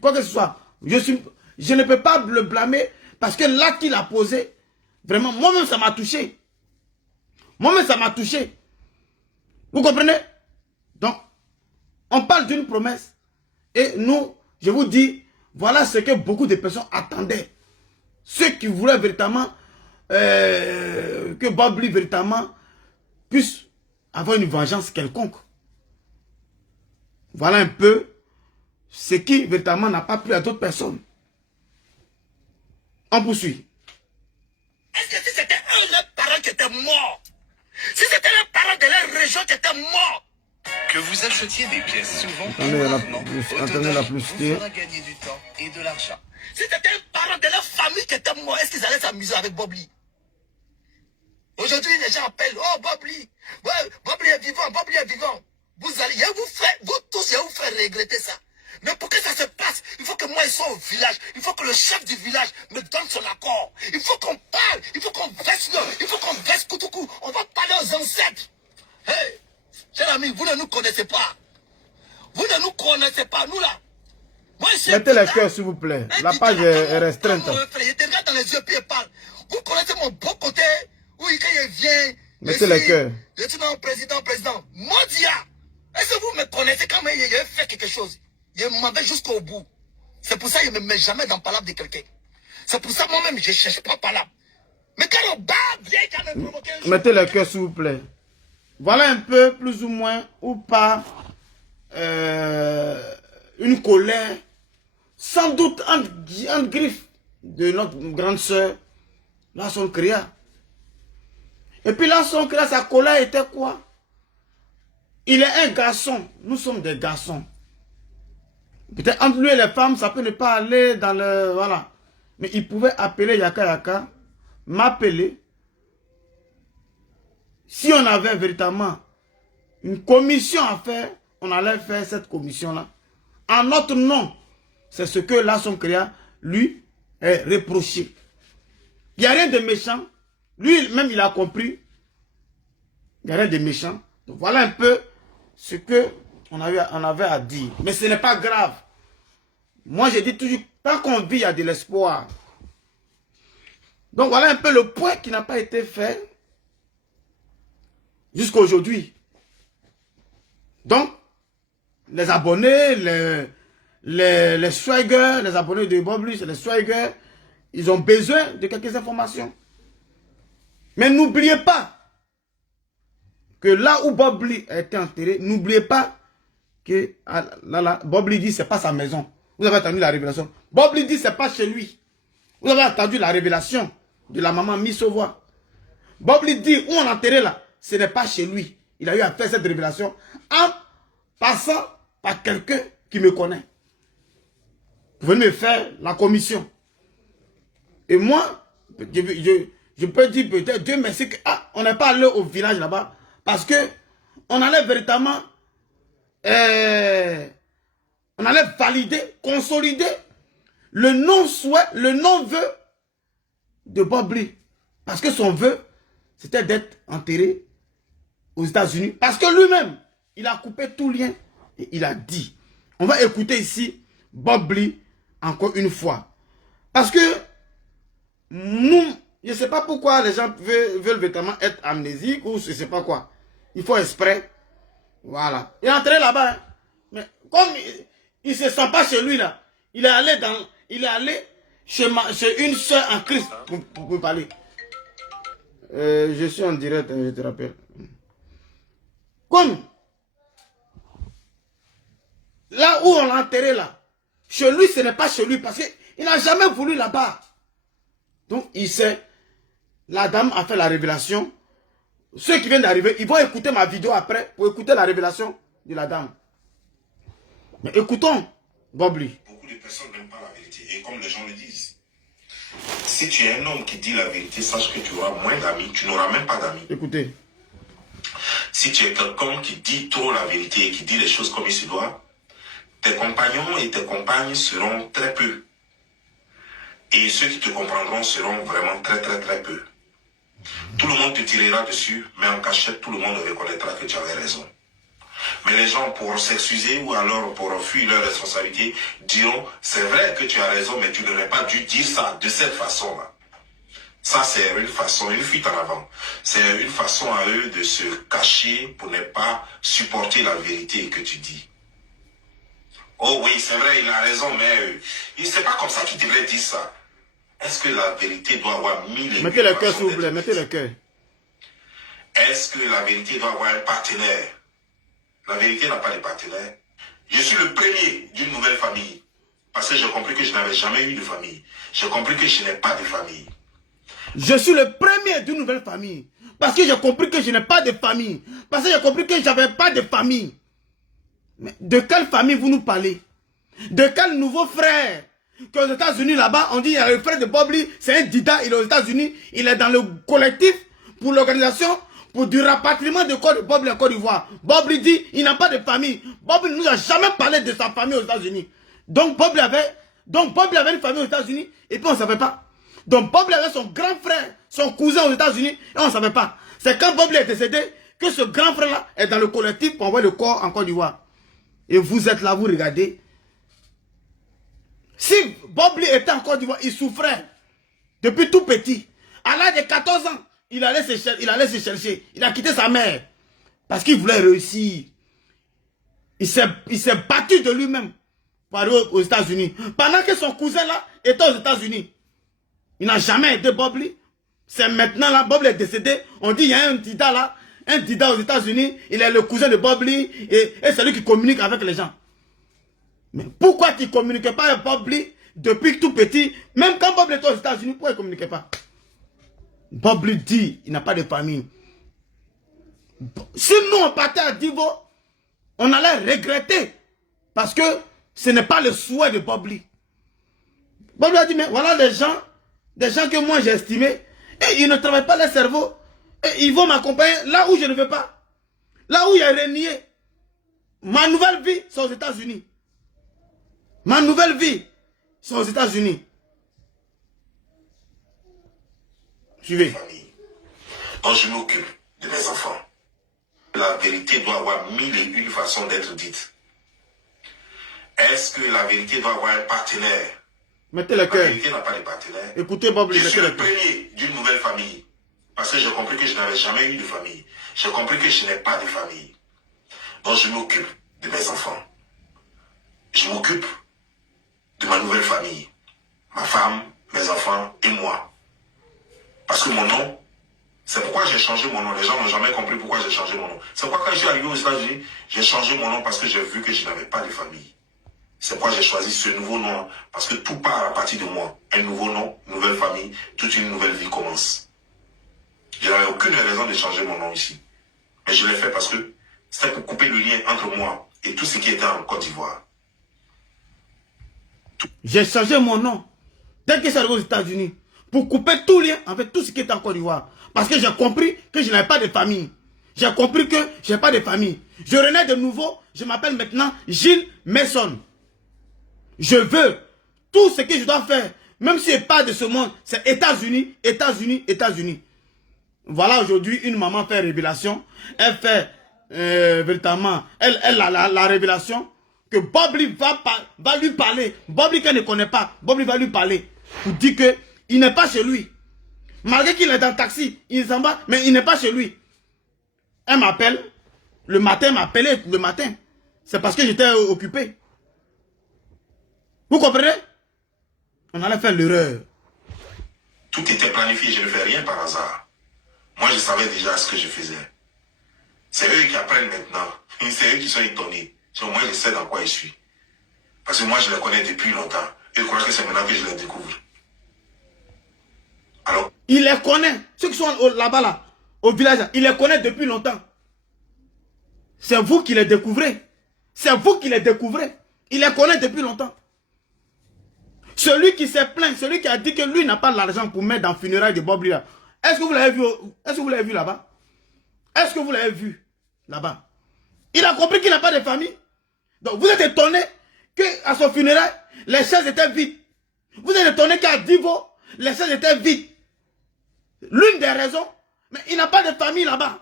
quoi que ce soit. Je ne peux pas le blâmer parce que l'acte qu'il a posé, vraiment, moi-même ça m'a touché. Moi-même ça m'a touché. Vous comprenez? Donc, on parle d'une promesse. Et nous, je vous dis, voilà ce que beaucoup de personnes attendaient. Ceux qui voulaient véritablement que Bob Lee véritablement puisse avoir une vengeance quelconque. Voilà un peu ce qui véritablement n'a pas plu à d'autres personnes. On poursuit. Est-ce que si c'était un de leurs parents qui était mort, si c'était les parents de leur région qui étaient morts, Que vous achetiez des pièces souvent Attendez la publicité. fera gagner du temps et de l'argent. si c'était un parent de leur famille qui était mort, est-ce qu'ils allaient s'amuser avec Bob Lee? Aujourd'hui, les gens appellent, oh Bob Lee, ouais, Bob Lee est vivant, Bob Lee est vivant. Vous tous, vous faire regretter ça. Mais pour que ça se passe, il faut que moi je sois au village. Il faut que le chef du village me donne son accord. Il faut qu'on parle, il faut qu'on verse il faut qu'on verse Koutoukou. On va parler aux ancêtres. Hey, cher ami, vous ne nous connaissez pas. Vous ne nous connaissez pas, nous là. Moi, Mettez les cœurs s'il vous plaît. La page est restreinte. Il te regarde dans les yeux puis il parle. Vous connaissez mon beau côté. Oui, quand il vient. Mettez les cœurs. Je suis non, président. Modia. Est-ce que vous me connaissez quand même il fait quelque chose? Je m'en vais jusqu'au bout. C'est pour ça que je ne me mets jamais dans la palabre de quelqu'un. C'est pour ça moi-même je ne cherche pas palabre. Mais quand on bat bien, quand on provoque un jour, Mettez les cœurs s'il vous plaît. voilà un peu, plus ou moins, ou pas, une colère, sans doute en griffe de notre grande sœur, là, son créa. Et puis là, son créa, sa colère était quoi? Il est un garçon, nous sommes des garçons. Peut-être entre lui et les femmes, ça peut ne pas aller dans le... Voilà. Mais il pouvait appeler Yaka Yaka, m'appeler. Si on avait véritablement une commission à faire, on allait faire cette commission-là. En notre nom, c'est ce que là, son créa, lui, est reproché. Il n'y a rien de méchant. Lui-même, il a compris. Il n'y a rien de méchant. Donc voilà un peu ce qu'on avait à dire. Mais ce n'est pas grave. Moi, j'ai dit toujours, tant qu'on vit, il y a de l'espoir. Donc voilà un peu le point qui n'a pas été fait jusqu'à aujourd'hui. Donc, les abonnés, les swaggers, les abonnés de Bobli, les swaggers, ils ont besoin de quelques informations. Mais n'oubliez pas que là où Bobli a été enterré, n'oubliez pas que Bobli dit que ce n'est pas sa maison. Vous avez entendu la révélation. Bobli dit que ce n'est pas chez lui. Vous avez entendu la révélation de la maman Missovoa. Bobli dit où on a enterré là, ce n'est pas chez lui. Il a eu à faire cette révélation en passant par quelqu'un qui me connaît. Vous venez me faire la commission. Et moi, je peux dire peut-être Dieu merci que on n'est pas allé au village là-bas. Parce que on allait véritablement on allait valider, consolider le non-souhait, le non-vœu de Bobli. Parce que son vœu, c'était d'être enterré aux États-Unis. Parce que lui-même, il a coupé tout lien et il a dit. On va écouter ici Bobli encore une fois. Parce que nous, je ne sais pas pourquoi les gens veulent véritablement être amnésiques ou je ne sais pas quoi. Il faut exprès. Voilà. Il est entré là-bas. Hein. Mais comme il ne se sent pas chez lui là, il est allé chez une soeur en Christ pour parler. Je suis en direct, je te rappelle. Comme là où on l'a enterré là, chez lui ce n'est pas chez lui parce qu'il n'a jamais voulu là-bas. Donc il sait, la dame a fait la révélation. Ceux qui viennent d'arriver, ils vont écouter ma vidéo après pour écouter la révélation de la dame. Mais écoutons Bobli. Beaucoup de personnes n'aiment pas la vérité. Et comme les gens le disent, si tu es un homme qui dit la vérité, sache que tu auras moins d'amis, tu n'auras même pas d'amis. Écoutez. Si tu es quelqu'un qui dit trop la vérité et qui dit les choses comme il se doit, tes compagnons et tes compagnes seront très peu. Et ceux qui te comprendront seront vraiment très très très peu. Tout le monde te tirera dessus, mais en cachette, tout le monde reconnaîtra que tu avais raison. Mais les gens, pour s'excuser ou alors pour fuir leur responsabilité, diront, c'est vrai que tu as raison, mais tu n'aurais pas dû dire ça de cette façon-là. Ça, c'est une façon, une fuite en avant. C'est une façon à eux de se cacher pour ne pas supporter la vérité que tu dis. Oh oui, c'est vrai, il a raison, mais c'est pas comme ça qu'il devrait dire ça. Est-ce que la vérité doit avoir mille et mettez le cœur, s'il vous plaît, mettez le cœur. Est-ce que la vérité doit avoir un partenaire? La vérité n'a pas de partenaire. Je suis le premier d'une nouvelle famille. Parce que j'ai compris que je n'avais jamais eu de famille. J'ai compris que je n'ai pas de famille. Je suis le premier d'une nouvelle famille. Parce que j'ai compris que je n'ai pas de famille. Parce que j'ai compris que je n'avais pas de famille. Mais de quelle famille vous nous parlez? De quel nouveau frère? Qu'aux États-Unis, là-bas, on dit il y a le frère de Bobli, c'est un dida, il est aux États-Unis, il est dans le collectif pour l'organisation, pour du rapatriement de corps de Bobli en Côte d'Ivoire. Bobli dit il n'a pas de famille. Bobli ne nous a jamais parlé de sa famille aux États-Unis. Donc Bobli avait une famille aux États-Unis et puis on ne savait pas. Donc Bobli avait son grand frère, son cousin aux États-Unis et on ne savait pas. C'est quand Bobli est décédé que ce grand frère-là est dans le collectif pour envoyer le corps en Côte d'Ivoire. Et vous êtes là, vous regardez. Si Bobli était en Côte d'Ivoire, il souffrait depuis tout petit. À l'âge de 14 ans, il allait se chercher. Il a quitté sa mère parce qu'il voulait réussir. Il s'est battu de lui-même pour aller aux États-Unis. Pendant que son cousin là était aux États-Unis. Il n'a jamais aidé Bobli. C'est maintenant là, Bobli est décédé. On dit il y a un dida là, un dida aux États-Unis, il est le cousin de Bob Lee et c'est lui qui communique avec les gens. Mais pourquoi tu ne communiques pas avec Bob Lee depuis tout petit? Même quand Bob Lee était aux États-Unis, pourquoi il ne communiquait pas? Bob Lee dit il n'a pas de famille. Si nous on partait à Divo, on allait regretter. Parce que ce n'est pas le souhait de Bob Lee. Bob Lee a dit, mais voilà des gens que moi j'ai estimés, et ils ne travaillent pas leur cerveau, et ils vont m'accompagner là où je ne veux pas. Là où il y a renié. Ma nouvelle vie, c'est aux États-Unis. Ma nouvelle vie, c'est aux États-Unis. Suivez. Quand je m'occupe de mes enfants, la vérité doit avoir mille et une façons d'être dite. Est-ce que la vérité doit avoir un partenaire? Mettez le La cœur. vérité n'a pas de partenaire. Écoutez Bob Lee, Je suis mettez le le cœur. premier d'une nouvelle famille. Parce que j'ai compris que je n'avais jamais eu de famille. J'ai compris que je n'ai pas de famille. Donc je m'occupe de mes enfants. Je m'occupe de ma nouvelle famille. Ma femme, mes enfants et moi. Parce que mon nom, c'est pourquoi j'ai changé mon nom. Les gens n'ont jamais compris pourquoi j'ai changé mon nom. C'est pourquoi quand je suis arrivé aux États-Unis, j'ai changé mon nom parce que j'ai vu que je n'avais pas de famille. C'est pourquoi j'ai choisi ce nouveau nom. Parce que tout part à partir de moi. Un nouveau nom, une nouvelle famille, toute une nouvelle vie commence. Je n'avais aucune raison de changer mon nom ici. Mais je l'ai fait parce que c'était pour couper le lien entre moi et tout ce qui était en Côte d'Ivoire. J'ai changé mon nom dès que je suis arrivé aux États-Unis pour couper tout lien avec tout ce qui est en Côte d'Ivoire. Parce que j'ai compris que je n'avais pas de famille. J'ai compris que je n'ai pas de famille. Je renais de nouveau, je m'appelle maintenant Gilles Mason. Je veux tout ce que je dois faire, même si je n'ai pas de ce monde, c'est États-Unis, États-Unis, États-Unis. Voilà aujourd'hui une maman fait révélation. Elle fait véritablement, elle a la révélation que Bob Lee va lui parler. Bob Lee qu'elle ne connaît pas, Bob Lee va lui parler pour dire qu'il n'est pas chez lui. Malgré qu'il est dans le taxi, il s'en va, mais il n'est pas chez lui. Elle m'appelle, le matin, elle m'a appelé le matin. C'est parce que j'étais occupé. Vous comprenez? On allait faire l'erreur. Tout était planifié, je ne fais rien par hasard. Moi, je savais déjà ce que je faisais. C'est eux qui apprennent maintenant. C'est eux qui sont étonnés. Moi, je sais dans quoi je suis. Parce que moi, je les connais depuis longtemps. Ils croient que c'est maintenant que je les découvre. Alors, il les connaît. Ceux qui sont là-bas, là, au village, il les connaît depuis longtemps. C'est vous qui les découvrez. C'est vous qui les découvrez. Il les connaît depuis longtemps. Celui qui s'est plaint, celui qui a dit que lui n'a pas l'argent pour mettre dans le funérail de Bob Lee, est-ce que vous l'avez vu, vu là-bas? Est-ce que vous l'avez vu là-bas? Il a compris qu'il n'a pas de famille. Donc vous êtes étonné qu'à son funérail, les chaises étaient vides. Vous êtes étonné qu'à Divo, les chaises étaient vides. L'une des raisons, mais il n'a pas de famille là-bas.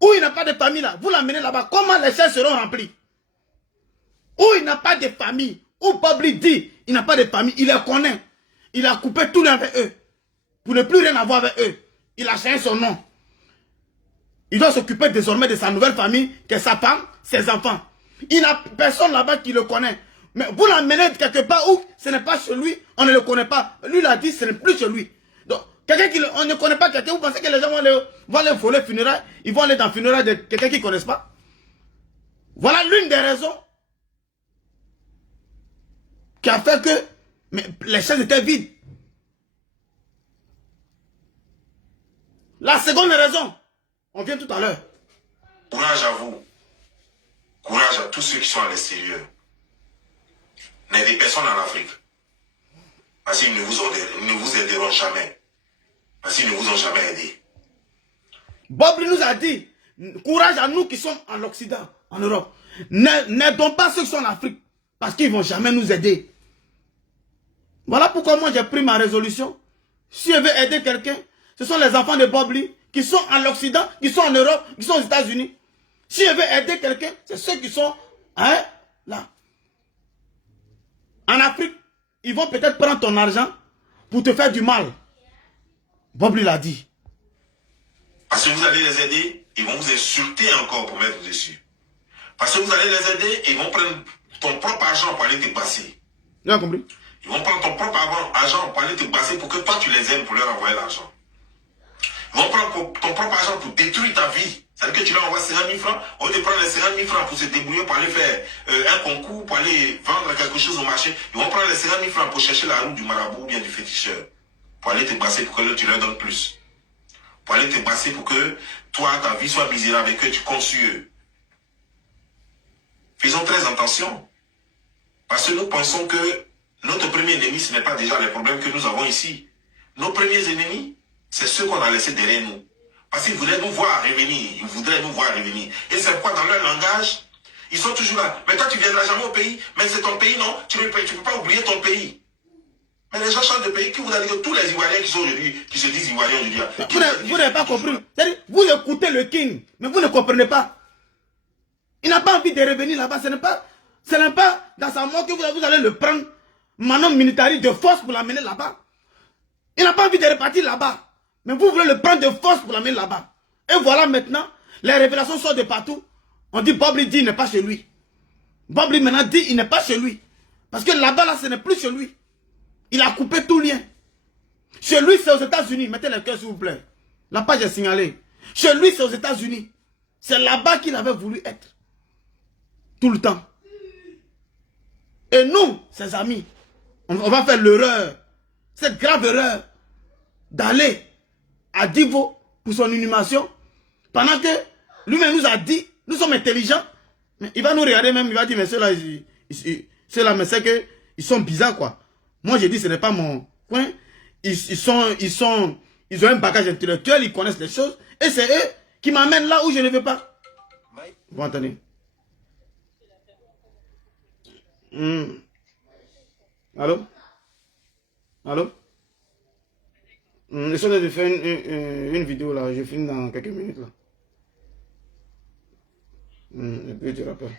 Où il n'a pas de famille là, vous l'amenez là-bas, comment les chaises seront remplies? Où il n'a pas de famille, où Bob Lee dit, il n'a pas de famille, il les connaît. Il a coupé tout lien avec eux. Pour ne plus rien avoir avec eux. Il a changé son nom. Il doit s'occuper désormais de sa nouvelle famille, que sa femme, ses enfants. Il n'a personne là-bas qui le connaît. Mais vous l'amenez quelque part où ce n'est pas chez lui, on ne le connaît pas. Lui l'a dit, ce n'est plus chez lui. Donc, quelqu'un on ne connaît pas quelqu'un, vous pensez que les gens vont aller voler le funérail, ils vont aller dans le funérail de quelqu'un qu'ils ne connaissent pas? Voilà l'une des raisons qui a fait que les chaises étaient vides. La seconde raison, on vient tout à l'heure. courage à vous. Courage à tous ceux qui sont à l'extérieur. N'aidez personne en Afrique. Parce qu'ils ne vous aideront jamais. Parce qu'ils ne vous ont jamais aidé. Bob Lee nous a dit, courage à nous qui sommes en Occident, en Europe. N'aidons pas ceux qui sont en Afrique. Parce qu'ils ne vont jamais nous aider. Voilà pourquoi moi j'ai pris ma résolution. Si je veux aider quelqu'un, ce sont les enfants de Bob Lee qui sont en Occident, qui sont en Europe, qui sont aux États-Unis. Si je veux aider quelqu'un, c'est ceux qui sont là. En Afrique, ils vont peut-être prendre ton argent pour te faire du mal. Bob Lee l'a dit. Parce que vous allez les aider, ils vont vous insulter encore pour mettre dessus. Parce que vous allez les aider, ils vont prendre ton propre argent pour aller te passer. Tu as compris? Ils vont prendre ton propre argent pour aller te passer pour que toi tu les aimes pour leur envoyer l'argent. Ils vont prendre ton propre argent pour détruire ta vie. C'est-à-dire que tu leur envoies 50 000 francs, on te prendre les 50 000 francs pour se débrouiller, pour aller faire un concours, pour aller vendre quelque chose au marché. Ils vont prendre les 50 000 francs pour chercher la roue du marabout ou bien du féticheur. Pour aller te passer pour que tu leur donnes plus. Pour aller te passer pour que toi, ta vie soit misérable et que tu comptes sur eux. Faisons très attention. Parce que nous pensons que notre premier ennemi, ce n'est pas déjà les problèmes que nous avons ici. Nos premiers ennemis, c'est ceux qu'on a laissés derrière nous. Parce qu'ils voulaient nous voir revenir. Ils voudraient nous voir revenir. Et c'est pourquoi dans leur langage, ils sont toujours là. Mais toi, tu ne viendras jamais au pays. Mais c'est ton pays, non? Tu ne peux pas oublier ton pays. Mais les gens changent de pays. Qui vous a dit que tous les Ivoiriens qui sont aujourd'hui, qui se disent Ivoiriens aujourd'hui... Vous n'avez pas compris. Vous écoutez le King, mais vous ne comprenez pas. Il n'a pas envie de revenir là-bas. Ce n'est pas dans sa mort que vous allez le prendre, maintenant militaire de force pour l'amener là-bas. Il n'a pas envie de repartir là-bas. Mais vous voulez le prendre de force pour l'amener là-bas. Et voilà maintenant, les révélations sortent de partout. On dit Bobli dit il n'est pas chez lui. Bobli maintenant dit il n'est pas chez lui. Parce que là-bas, là, ce n'est plus chez lui. Il a coupé tout lien. Chez lui, c'est aux États-Unis. Mettez le cœur s'il vous plaît. La page est signalée. Chez lui, c'est aux États-Unis. C'est là-bas qu'il avait voulu être. Tout le temps. Et nous, ses amis, on va faire l'erreur, cette grave erreur, d'aller à Divo pour son inhumation, pendant que lui-même nous a dit, nous sommes intelligents, mais il va nous regarder même, il va dire, mais ceux-là, mais c'est qu'ils sont bizarres, quoi. Moi, j'ai dit, ce n'est pas mon point. Ils ont un bagage intellectuel, ils connaissent les choses, et c'est eux qui m'amènent là où je ne veux pas. Vous entendez? Allô? Allô? J'essaie de faire une vidéo là, je finis dans quelques minutes là. Et puis tu rappelles.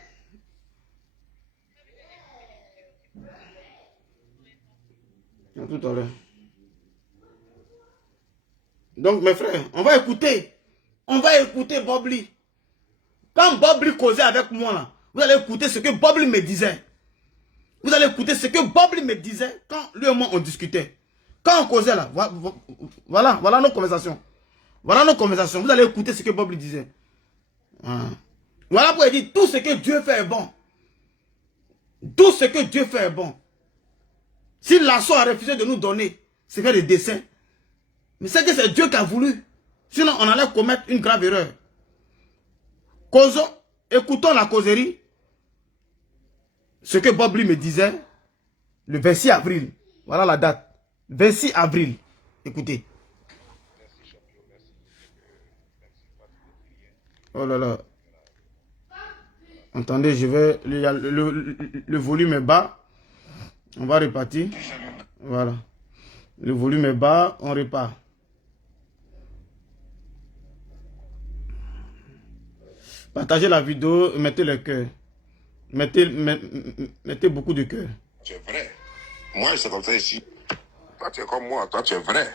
À tout à l'heure. Donc mes frères, on va écouter. On va écouter Bobli. Quand Bobli causait avec moi là, vous allez écouter ce que Bobli me disait. Vous allez écouter ce que Bobli me disait quand lui et moi on discutait. Quand on causait là, voilà nos conversations. Voilà nos conversations. Vous allez écouter ce que Bobli disait. Voilà pourquoi il dit tout ce que Dieu fait est bon. Tout ce que Dieu fait est bon. Si l'assaut a refusé de nous donner, c'est faire des dessins. Mais c'est que c'est Dieu qui a voulu. Sinon on allait commettre une grave erreur. Causons, écoutons la causerie. Ce que Bobli me disait le 26 avril. Voilà la date. 26 avril. Écoutez. Oh là là. Attendez, je vais... Le volume est bas. On va repartir. Voilà. Le volume est bas. On repart. Partagez la vidéo. Mettez le cœur. Mettez beaucoup de cœur. Tu es vrai. Moi, c'est comme ça ici. Toi, tu es comme moi. Toi, tu es vrai.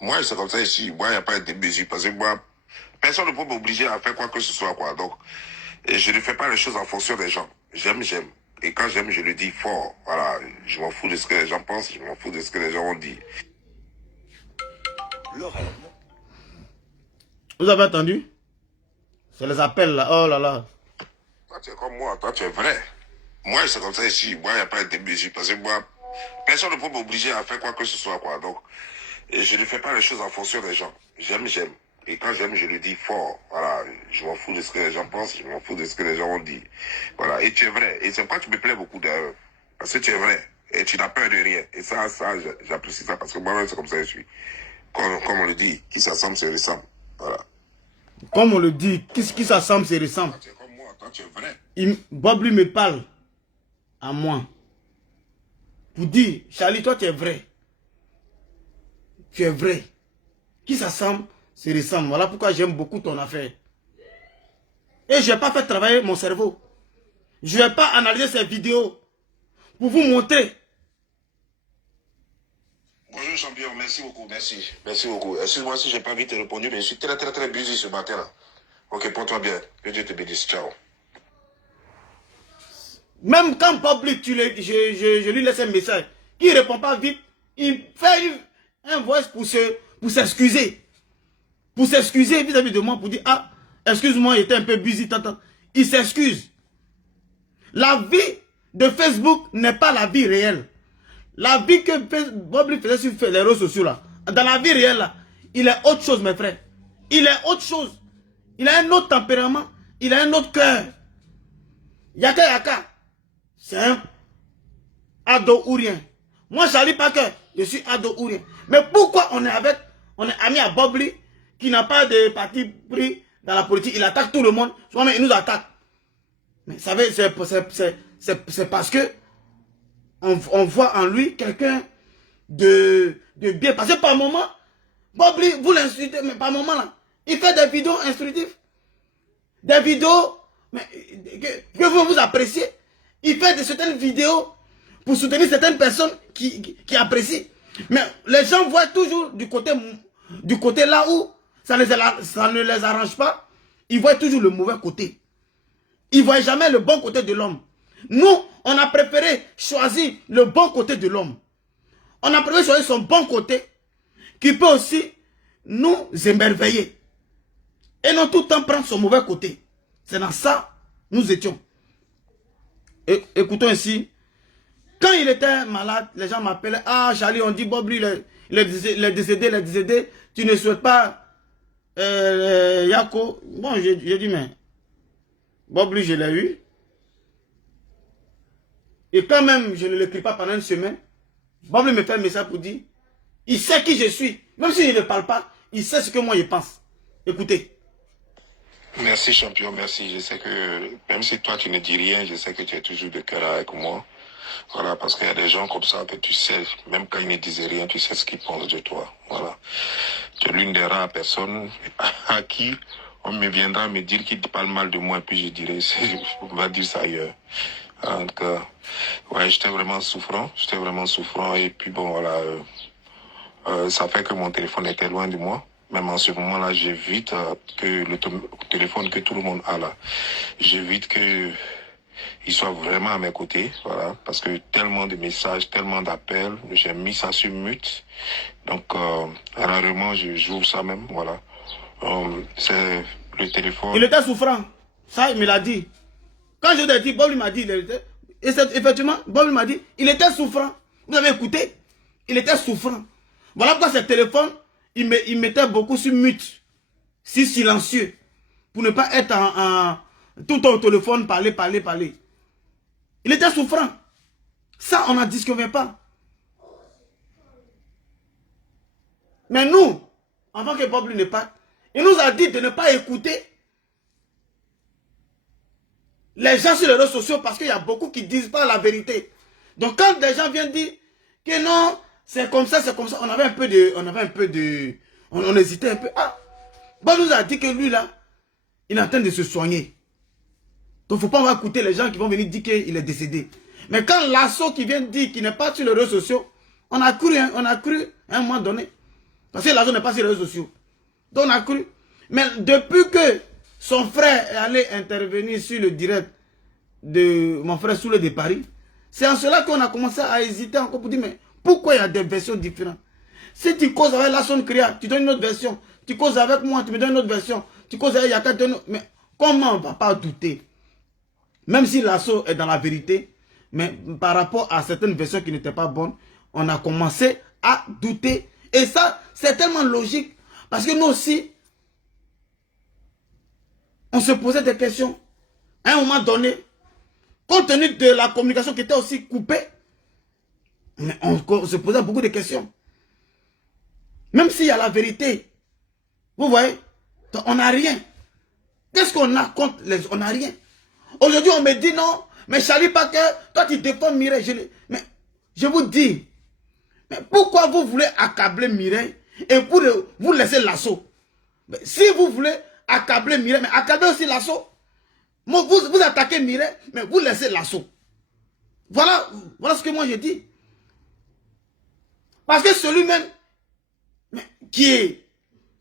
Moi, c'est comme ça ici. Moi, il n'y a pas de mesure. Parce que moi, personne ne peut m'obliger à faire quoi que ce soit, quoi. Donc, je ne fais pas les choses en fonction des gens. J'aime, j'aime. Et quand j'aime, je le dis fort. Voilà. Je m'en fous de ce que les gens pensent. Je m'en fous de ce que les gens ont dit. Vous avez entendu? C'est les appels là. Oh là là. Toi, tu es comme moi. Toi, tu es vrai. Moi, c'est comme ça ici. Moi, il n'y a pas de mesure. Parce que moi, personne ne peut m'obliger à faire quoi que ce soit, quoi. Donc, je ne fais pas les choses en fonction des gens. J'aime, j'aime. Et quand j'aime, je le dis fort. Voilà. Je m'en fous de ce que les gens pensent. Je m'en fous de ce que les gens ont dit. Voilà. Et tu es vrai. Et c'est pourquoi tu me plais beaucoup d'ailleurs. Parce que tu es vrai. Et tu n'as peur de rien. Et ça, j'apprécie ça. Parce que moi-même, c'est comme ça que je suis. Comme on le dit, qui s'assemble, se ressemble. Voilà. Comme on le dit, qui s'assemble, se ressemble. Toi, tu es comme moi. Toi, tu es vrai. Bobli me parle à moi. Pour dire, Charlie, toi, tu es vrai. Tu es vrai. Qui s'assemble, se ressemble. Voilà pourquoi j'aime beaucoup ton affaire. Et je n'ai pas fait travailler mon cerveau. Je ne vais pas analyser ces vidéos pour vous montrer. Bonjour champion, merci beaucoup, merci. Merci beaucoup. Excuse-moi si je n'ai pas vite répondu, mais je suis très très très busy ce matin-là. Ok, porte-toi bien. Que Dieu te bénisse. Ciao. Même quand Bobli, je lui laisse un message, il ne répond pas vite, il fait un voice pour s'excuser. pour s'excuser vis-à-vis de moi, pour dire, ah, excuse-moi, il était un peu busy, tata. Il s'excuse. La vie de Facebook n'est pas la vie réelle. La vie que Bobli faisait sur les réseaux sociaux, là, dans la vie réelle, là, il est autre chose, mes frères. Il est autre chose. Il a un autre tempérament. Il a un autre cœur. Yaka, c'est un ado ou rien. Moi, Charlie Parker, je suis ado ou rien. Mais pourquoi on est ami à Bobli, qui n'a pas de parti pris dans la politique, il attaque tout le monde, souvent il nous attaque. Mais vous savez, c'est parce que on voit en lui quelqu'un de bien. Parce que par moment, Bobli, vous l'insultez, mais par moment là, il fait des vidéos instructives. Des vidéos mais, que vous appréciez. Il fait certaines vidéos pour soutenir certaines personnes qui apprécient. Mais les gens voient toujours du côté là où ça ne les arrange pas. Ils voient toujours le mauvais côté. Ils ne voient jamais le bon côté de l'homme. Nous, on a préféré choisir le bon côté de l'homme. On a préféré choisir son bon côté qui peut aussi nous émerveiller. Et non tout le temps prendre son mauvais côté. C'est dans ça nous étions. Écoutons ici. Quand il était malade, les gens m'appelaient. Ah, Charlie, on dit Bobli, il est décédé. Tu ne souhaites pas Yako. Bon, j'ai dit, mais Bobli, je l'ai eu. Et quand même, je ne l'écris pas pendant une semaine. Bobli me fait un message pour dire, il sait qui je suis. Même s'il ne parle pas, il sait ce que moi je pense. Écoutez. Merci champion, merci. Je sais que même si toi tu ne dis rien, je sais que tu es toujours de cœur avec moi. Voilà, parce qu'il y a des gens comme ça que tu sais, même quand ils ne disent rien, tu sais ce qu'ils pensent de toi. Voilà. Tu es l'une des rares personnes à qui on me viendra me dire qu'il parle mal de moi et puis je dirais, on va dire ça ailleurs. Donc, ouais, j'étais vraiment souffrant et puis bon, voilà, ça fait que mon téléphone était loin de moi. Même en ce moment-là, j'évite que le téléphone que tout le monde a là, j'évite que il soit vraiment à mes côtés, voilà, parce que tellement de messages, tellement d'appels, j'ai mis ça sur mute, donc rarement j'ouvre ça même, voilà. C'est le téléphone. Il était souffrant, ça il me l'a dit. Quand je l'ai dit, Bob m'a dit, effectivement, Bob m'a dit, il était souffrant. Vous avez écouté? Il était souffrant. Voilà pourquoi ce téléphone, il mettait beaucoup sur mute, si silencieux, pour ne pas être tout au téléphone, parler. Il était souffrant. Ça, on n'en disconvient pas. Mais nous, avant que Bob ne parte, il nous a dit de ne pas écouter les gens sur les réseaux sociaux parce qu'il y a beaucoup qui ne disent pas la vérité. Donc quand des gens viennent dire que non, c'est comme ça, on avait un peu de, on hésitait un peu. Ah, Bob nous a dit que lui là, il est en train de se soigner. Donc il ne faut pas écouter les gens qui vont venir dire qu'il est décédé. Mais quand l'assaut qui vient dire qu'il n'est pas sur les réseaux sociaux, on a cru à un moment donné. Parce que l'assaut n'est pas sur les réseaux sociaux. Donc on a cru. Mais depuis que son frère est allé intervenir sur le direct de mon frère Soule de Paris, c'est en cela qu'on a commencé à hésiter encore pour dire, mais pourquoi il y a des versions différentes? Si tu causes avec Lasson Kriya, tu donnes une autre version. Tu causes avec moi, tu me donnes une autre version. Tu causes avec Yaka, tu donnes une autre. Mais comment on ne va pas douter? Même si l'assaut est dans la vérité, mais par rapport à certaines versions qui n'étaient pas bonnes, on a commencé à douter. Et ça, c'est tellement logique. Parce que nous aussi, on se posait des questions. À un moment donné, compte tenu de la communication qui était aussi coupée, mais on se posait beaucoup de questions. Même s'il y a la vérité, vous voyez, on n'a rien. Qu'est-ce qu'on a contre les... On n'a rien. Aujourd'hui, on me dit non, mais Charlie Parker, toi tu défends Mireille. Mais je vous dis, mais pourquoi vous voulez accabler Mireille et vous laissez l'assaut? Si vous voulez accabler Mireille, mais accablez aussi l'assaut. Vous attaquez Mireille, mais vous laissez l'assaut. Voilà ce que moi je dis. Parce que celui-même qui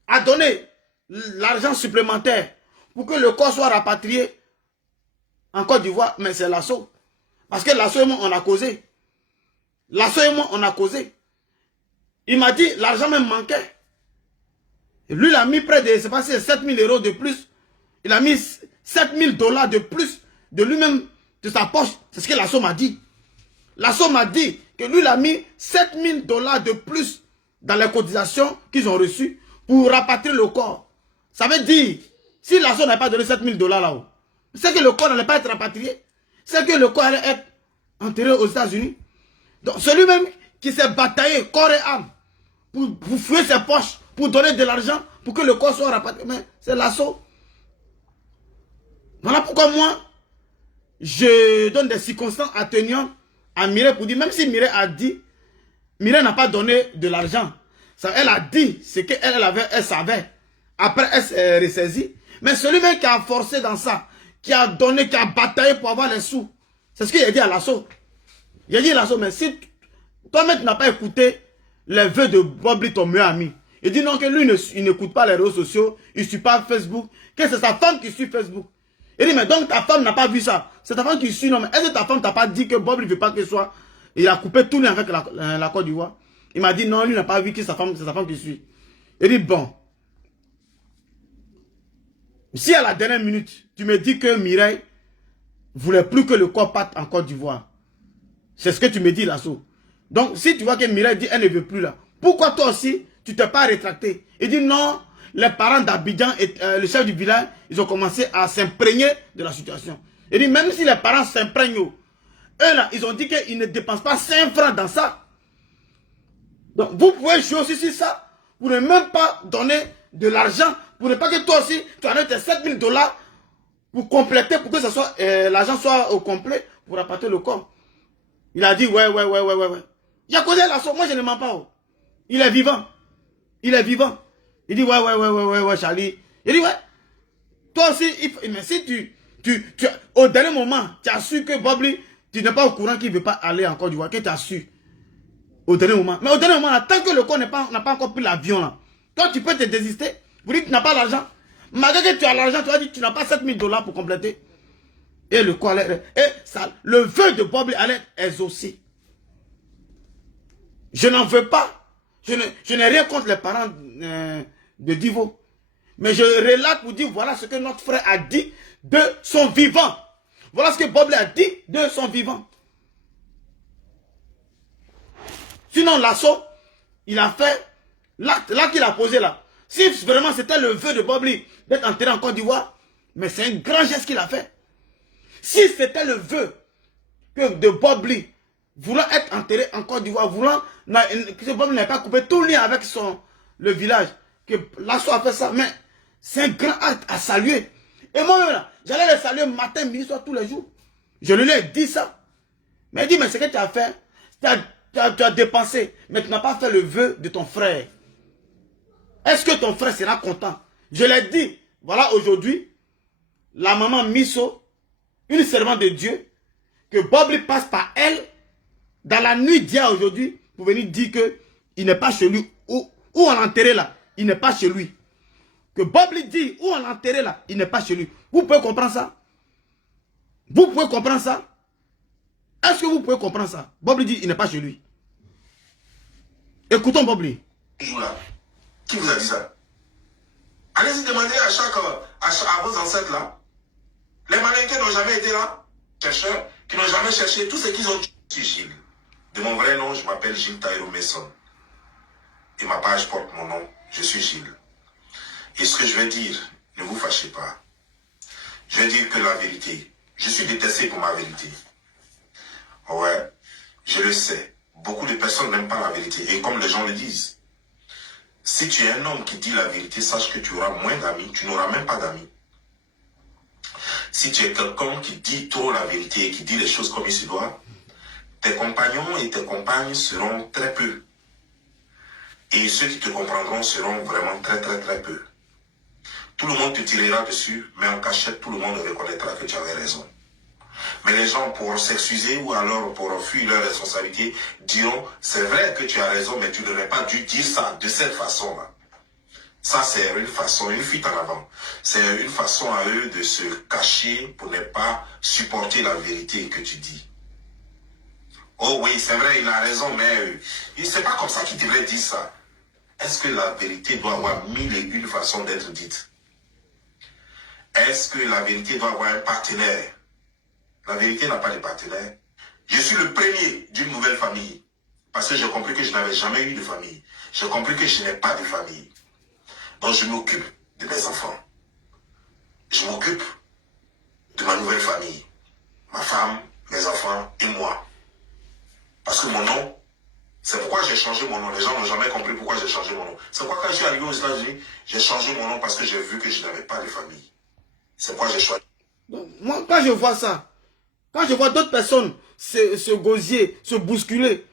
a donné l'argent supplémentaire pour que le corps soit rapatrié en Côte d'Ivoire, mais c'est l'assaut. Parce que l'assaut et moi, on a causé. L'assaut et moi, on a causé. Il m'a dit, l'argent même manquait. Et lui, il a mis près de, c'est pas 7 000 € de plus. Il a mis 7 000 $ de plus de lui-même, de sa poche. C'est ce que l'assaut m'a dit. L'assaut m'a dit que lui, il a mis 7 000 $ de plus dans les cotisations qu'ils ont reçues pour rapatrier le corps. Ça veut dire, si l'assaut n'a pas donné 7 000 $ là-haut, c'est que le corps n'allait pas être rapatrié. C'est que le corps allait être enterré aux États-Unis. Donc, celui-même qui s'est bataillé corps et âme pour fouiller ses poches, pour donner de l'argent, pour que le corps soit rapatrié, mais c'est l'assaut. Voilà pourquoi moi, je donne des circonstances atténuantes à Mireille pour dire, même si Mireille a dit, Mireille n'a pas donné de l'argent. Elle a dit ce qu'elle savait. Après, elle s'est ressaisie. Mais celui-même qui a forcé dans ça, qui a donné, qui a bataillé pour avoir les sous, c'est ce qu'il a dit à l'assaut. Il a dit à l'assaut, mais si toi-même tu n'as pas écouté les vœux de Bobli, ton meilleur ami, il dit non, que lui, il n'écoute pas les réseaux sociaux, il ne suit pas Facebook, que c'est sa femme qui suit Facebook. Il dit, mais donc ta femme n'a pas vu ça. C'est ta femme qui suit, non, mais est-ce que ta femme t'a pas dit que Bobli ne veut pas qu'il soit... Il a coupé tout lien avec la Côte d'Ivoire. Il m'a dit non, lui n'a pas vu que c'est sa femme qui suit. Il dit, bon. Si à la dernière minute, tu me dis que Mireille voulait plus que le corps parte en Côte d'Ivoire, c'est ce que tu me dis là-haut. Donc, si tu vois que Mireille dit elle ne veut plus là, pourquoi toi aussi, tu t'es pas rétracté? Il dit non, les parents d'Abidjan et le chef du village, ils ont commencé à s'imprégner de la situation. Il dit même si les parents s'imprègnent, eux là, ils ont dit qu'ils ne dépensent pas 5 francs dans ça. Donc, vous pouvez jouer aussi sur ça, pour ne même pas donner de l'argent, pour ne pas que toi aussi, tu en aies tes 7 000 $ pour compléter, pour que l'argent soit au complet, pour rapatrier le corps. Il a dit, ouais. Il a causé la sauce, moi je ne mens pas. Oh. Il est vivant. Il est vivant. Il dit, ouais, Charlie. Il dit, ouais. Toi aussi, mais si au dernier moment, tu as su que Bobli, tu n'es pas au courant qu'il ne veut pas aller en Côte d'Ivoire, que tu as su. Au dernier moment. Mais au dernier moment, là, tant que le corps n'a pas encore pris l'avion, là, toi, tu peux te désister. Vous dites que tu n'as pas l'argent. Malgré que tu as l'argent, tu as dit que tu n'as pas 7 000 $ pour compléter. Et le corps allait... Et ça, le vœu de Bobli allait être exaucé. Je n'en veux pas. Je n'ai rien contre les parents de Divo. Mais je relate pour dire, voilà ce que notre frère a dit de son vivant. Voilà ce que Bobli a dit de son vivant. Sinon, l'assaut, il a fait l'acte qu'il a posé là. Si vraiment c'était le vœu de Bobli d'être enterré en Côte d'Ivoire, mais c'est un grand geste qu'il a fait. Si c'était le vœu de Bobli voulant être enterré en Côte d'Ivoire, que Bobli n'ait pas coupé tout le lien avec le village, que l'assaut a fait ça, mais c'est un grand acte à saluer. Et moi-même là, j'allais le saluer matin, midi, soir, tous les jours. Je lui ai dit ça. Mais il dit, mais ce que tu as fait, tu as dépensé, mais tu n'as pas fait le vœu de ton frère. Est-ce que ton frère sera content? Je l'ai dit, voilà aujourd'hui, la maman Misso, une servante de Dieu, que Bobli passe par elle, dans la nuit d'hier aujourd'hui, pour venir dire qu'il n'est pas chez lui, où on l'a enterré là, il n'est pas chez lui. Que Bobli dit, où on l'a enterré là, il n'est pas chez lui. Vous pouvez comprendre ça? Vous pouvez comprendre ça? Est-ce que vous pouvez comprendre ça? Bobli dit, il n'est pas chez lui. Écoutons Bobli. Qui vous a dit ça? Allez-y demander à vos ancêtres là. Les Malinqués n'ont jamais été là. Chercheurs qui n'ont jamais cherché tout ce qu'ils ont dit. Gilles. De mon vrai nom, je m'appelle Gilles Taïro Messon. Et ma page porte mon nom. Je suis Gilles. Et ce que je vais dire, ne vous fâchez pas. Je vais dire que la vérité. Je suis détesté pour ma vérité. Ouais, je le sais. Beaucoup de personnes n'aiment pas la vérité. Et comme les gens le disent, si tu es un homme qui dit la vérité, sache que tu auras moins d'amis, tu n'auras même pas d'amis. Si tu es quelqu'un qui dit trop la vérité et qui dit les choses comme il se doit, tes compagnons et tes compagnes seront très peu. Et ceux qui te comprendront seront vraiment très peu. Tout le monde te tirera dessus, mais en cachette, tout le monde reconnaîtra que tu avais raison. Mais les gens, pour s'excuser ou alors pour fuir leur responsabilité, diront, c'est vrai que tu as raison, mais tu n'aurais pas dû dire ça de cette façon-là. Ça, c'est une façon, une fuite en avant. C'est une façon à eux de se cacher pour ne pas supporter la vérité que tu dis. Oh oui, c'est vrai, il a raison, mais c'est pas comme ça qu'il devrait dire ça. est-ce que la vérité doit avoir mille et une façons d'être dite? Est-ce que la vérité doit avoir un partenaire? La vérité n'a pas de partenaire. Je suis le premier d'une nouvelle famille. Parce que j'ai compris que je n'avais jamais eu de famille. J'ai compris que je n'ai pas de famille. Donc je m'occupe de mes enfants. Je m'occupe de ma nouvelle famille. Ma femme, mes enfants et moi. Parce que mon nom, c'est pourquoi j'ai changé mon nom. Les gens n'ont jamais compris pourquoi j'ai changé mon nom. C'est pourquoi quand je suis arrivé aux États-Unis, j'ai changé mon nom parce que j'ai vu que je n'avais pas de famille. C'est pourquoi j'ai choisi. Donc, moi, quand je vois ça, quand je vois d'autres personnes se gosier, se bousculer,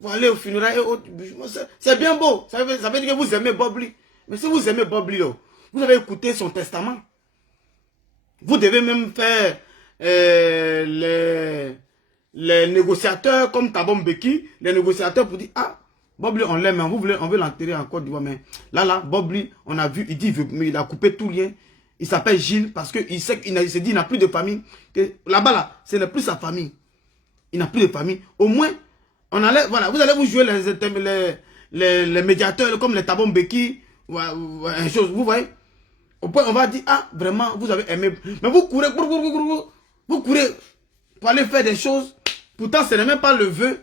pour aller au funérailles et autres, c'est bien beau. Ça veut dire que vous aimez Bob Lee. Mais si vous aimez Bob Lee, vous avez écouté son testament. Vous devez même faire les négociateurs comme Thabo Mbeki, les négociateurs pour dire, ah, Bob Lee, on l'aime, on veut l'enterrer en Côte d'Ivoire. Mais là, Bob Lee, on a vu, il dit, il a coupé tout lien. Il s'appelle Gilles parce qu'il sait qu'il s'est dit, il n'a plus de famille. Là-bas, là, ce n'est plus sa famille. Il n'a plus de famille. Au moins, on allait, voilà, vous allez vous jouer les médiateurs comme les Thabo Mbeki, une chose, vous voyez. Au point, on va dire, ah, vraiment, vous avez aimé. Mais vous courez pour aller faire des choses. Pourtant, ce n'est même pas le vœu,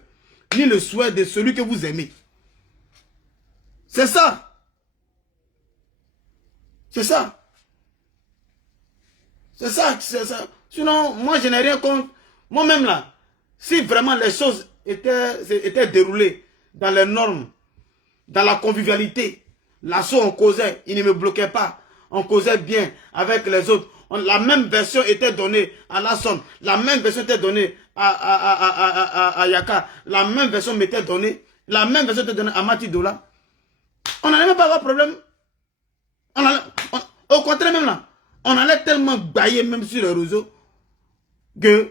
ni le souhait de celui que vous aimez. C'est ça. C'est ça. C'est ça, c'est ça. Sinon, moi, je n'ai rien contre. Moi-même, là, si vraiment les choses étaient déroulées dans les normes, dans la convivialité, l'assaut, on causait, il ne me bloquait pas. On causait bien avec les autres. La même version était donnée à Lasson. La même version était donnée à Yaka. La même version m'était donnée. La même version était donnée à Matidola. On n'allait même pas avoir de problème. Au contraire, même là. On allait tellement bailler même sur les réseaux que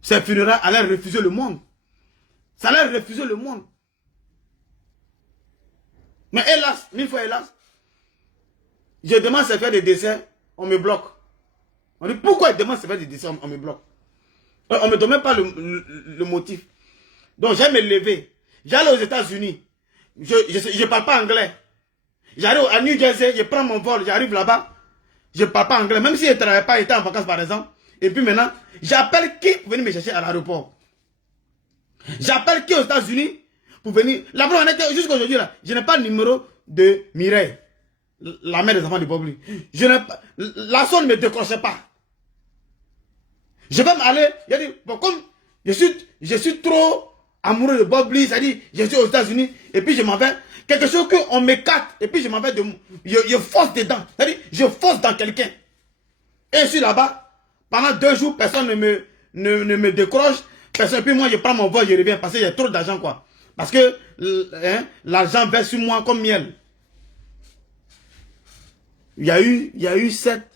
ces funérailles allaient refuser le monde. Ça allait refuser le monde. Mais hélas, mille fois hélas, je demande à faire des dessins, on me bloque. On dit pourquoi il demande à faire des dessins, on me bloque. On ne me donne même pas le motif. Donc j'ai me lever. J'allais aux États-Unis. Je ne parle pas anglais. J'arrive à New Jersey, je prends mon vol, j'arrive là-bas, je ne parle pas anglais, même si je ne travaille pas, j'étais en vacances par exemple. Et puis maintenant, j'appelle qui pour venir me chercher à l'aéroport? J'appelle qui aux États-Unis pour venir? Là-bas, on était jusqu'à aujourd'hui, là, je n'ai pas le numéro de Mireille, la mère des enfants de Bob Lee. La sonne ne me décrochait pas. Je vais m'aller, il dit, bon, comme je suis trop amoureux de Bob Lee, c'est-à-dire, je suis aux États-Unis, et puis je m'en vais. Quelque chose qu'on m'écarte et puis je m'en vais je force dedans. C'est-à-dire, je force dans quelqu'un. Et je suis là-bas. Pendant 2 jours, personne ne me décroche. Personne, et puis moi, je prends mon vol, je reviens parce qu'il y a trop d'argent, quoi. Parce que l'argent verse sur moi comme miel. Il y a eu cette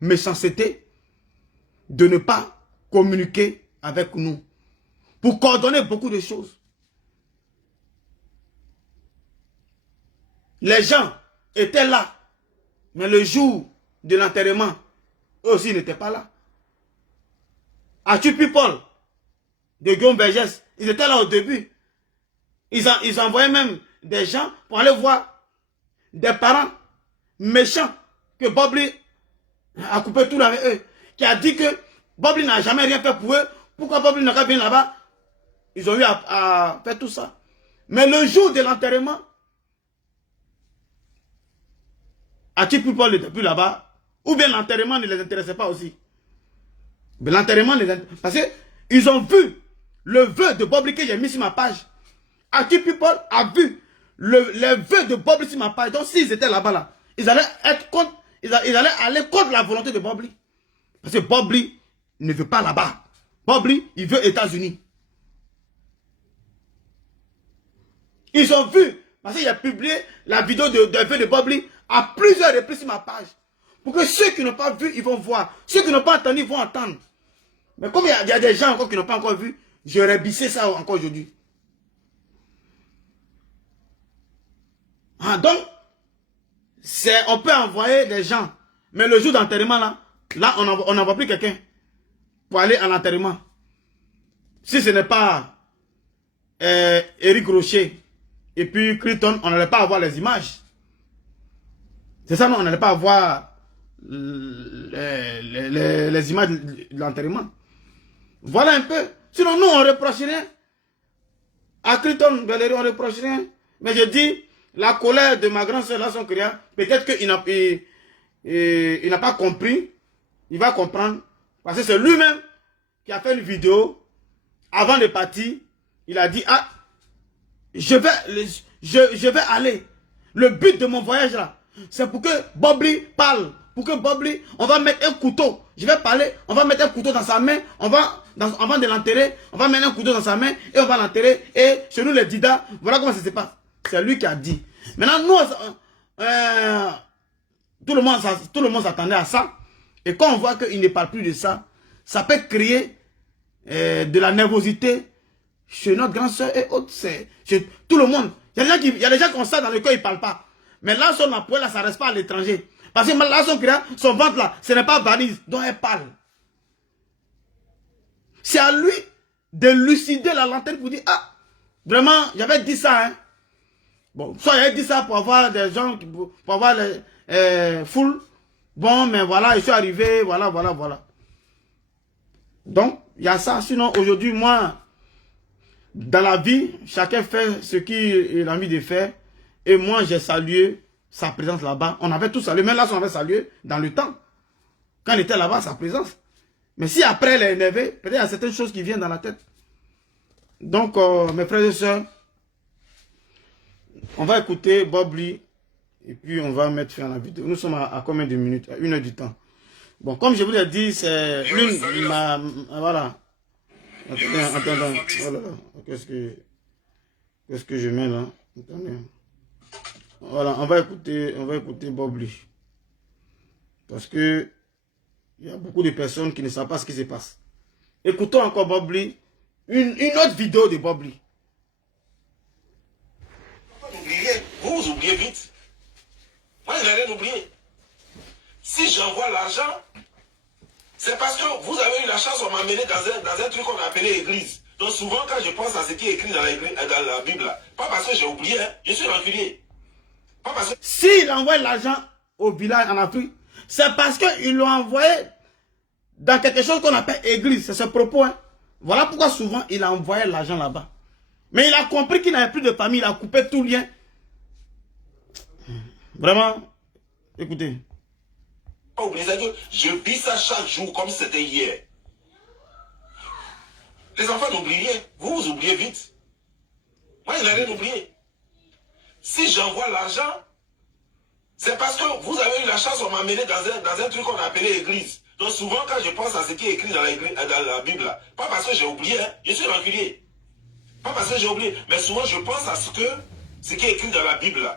méchanceté de ne pas communiquer avec nous. Pour coordonner beaucoup de choses. Les gens étaient là. Mais le jour de l'enterrement, eux aussi n'étaient pas là. Arthur People, de Guillaume Vergès, ils étaient là au début. Ils envoyaient même des gens pour aller voir des parents méchants que Bob Lee a coupé tout avec eux. Qui a dit que Bob Lee n'a jamais rien fait pour eux. Pourquoi Bob Lee n'a pas bien là-bas? Ils ont eu à faire tout ça. Mais le jour de l'enterrement, Arthur People n'était plus là-bas. Ou bien l'enterrement ne les intéressait pas aussi. Mais l'enterrement ne les intéressait pas. Parce qu'ils ont vu le vœu de Bob Lee que j'ai mis sur ma page. Arthur People a vu les vœux de Bob Lee sur ma page. Donc s'ils étaient là-bas, là, ils allaient être contre, ils allaient aller contre la volonté de Bob Lee. Parce que Bob Lee ne veut pas là-bas. Bob Lee, il veut États-Unis. Ils ont vu, parce qu'il a publié la vidéo de vœux de Bob Lee à plusieurs reprises sur ma page. Pour que ceux qui n'ont pas vu, ils vont voir. Ceux qui n'ont pas entendu, ils vont entendre. Mais comme il y a des gens encore qui n'ont pas encore vu, j'aurais bissé ça encore aujourd'hui. Ah, donc, on peut envoyer des gens. Mais le jour d'enterrement, là, on n'envoie plus quelqu'un pour aller à l'enterrement. Si ce n'est pas Eric Rocher et puis Clinton, on n'allait pas avoir les images. C'est ça, non, on n'allait pas avoir les images de l'enterrement. Voilà un peu. Sinon, nous, on ne reproche rien. À Clinton, Valérie, on ne reproche rien. Mais je dis, la colère de ma grande soeur, là, son créa, peut-être qu'il n'a pas compris. Il va comprendre. Parce que c'est lui-même qui a fait une vidéo. Avant de partir, il a dit, ah, je vais aller. Le but de mon voyage là, c'est pour que Bobli parle. Pour que Bobli, on va mettre un couteau. Je vais parler, on va mettre un couteau dans sa main. Avant de l'enterrer, on va mettre un couteau dans sa main et on va l'enterrer. Et chez nous les Dida, voilà comment ça se passe. C'est lui qui a dit. Maintenant, nous, tout le monde s'attendait à ça. Et quand on voit qu'il ne parle plus de ça, ça peut créer de la nervosité chez notre grande soeur et autres. Chez tout le monde. Il y a des gens qui ont ça dans le cœur, ils ne parlent pas. Mais là, son appui, là, ça ne reste pas à l'étranger. Parce que là, son ventre, là, ce n'est pas valise dont elle parle. C'est à lui de lucider la lanterne pour dire, ah, vraiment, j'avais dit ça, hein. Bon, soit j'avais dit ça pour avoir des gens, pour avoir les foules. Bon, mais voilà, je suis arrivé, voilà. Donc, il y a ça. Sinon, aujourd'hui, moi, dans la vie, chacun fait ce qu'il a envie de faire. Et moi, j'ai salué sa présence là-bas. On avait tous salué. Même là, on avait salué dans le temps. Quand il était là-bas, sa présence. Mais si après, elle est énervée, peut-être il y a certaines choses qui viennent dans la tête. Donc, mes frères et sœurs, on va écouter Bob Lee. Et puis, on va mettre fin à la vidéo. Nous sommes à combien de minutes? À 1 heure du temps. Bon, comme je vous l'ai dit, c'est l'une... Voilà. Attends. Voilà. Qu'est-ce que je mets là? Attendez. Voilà, on va écouter Bob Lee. Parce que il y a beaucoup de personnes qui ne savent pas ce qui se passe. Écoutons encore Bob Lee. Une autre vidéo de Bob Lee. Vous oubliez vite. Moi, je n'ai rien oublié. Si j'envoie l'argent, c'est parce que vous avez eu la chance, on m'a mené dans un truc qu'on a appelé église. Donc souvent, quand je pense à ce qui est écrit dans la Bible, pas parce que j'ai oublié, hein, je suis rancunier. Pas parce que... S'il envoie l'argent au village en Afrique, c'est parce qu'ils l'ont envoyé dans quelque chose qu'on appelle église. C'est ce propos. Hein. Voilà pourquoi souvent il a envoyé l'argent là-bas. Mais il a compris qu'il n'avait plus de famille, il a coupé tout lien. Vraiment, écoutez. Pas oublier ça, je vis ça chaque jour comme si c'était hier. Les enfants n'oublient rien. Vous oubliez vite. Moi, je n'ai rien oublié. Si j'envoie l'argent, c'est parce que vous avez eu la chance, on m'a mené dans un truc qu'on a appelé église. Donc souvent, quand je pense à ce qui est écrit dans la Bible, pas parce que j'ai oublié, hein, je suis rancunier. Pas parce que j'ai oublié, mais souvent je pense à ce qui est écrit dans la Bible.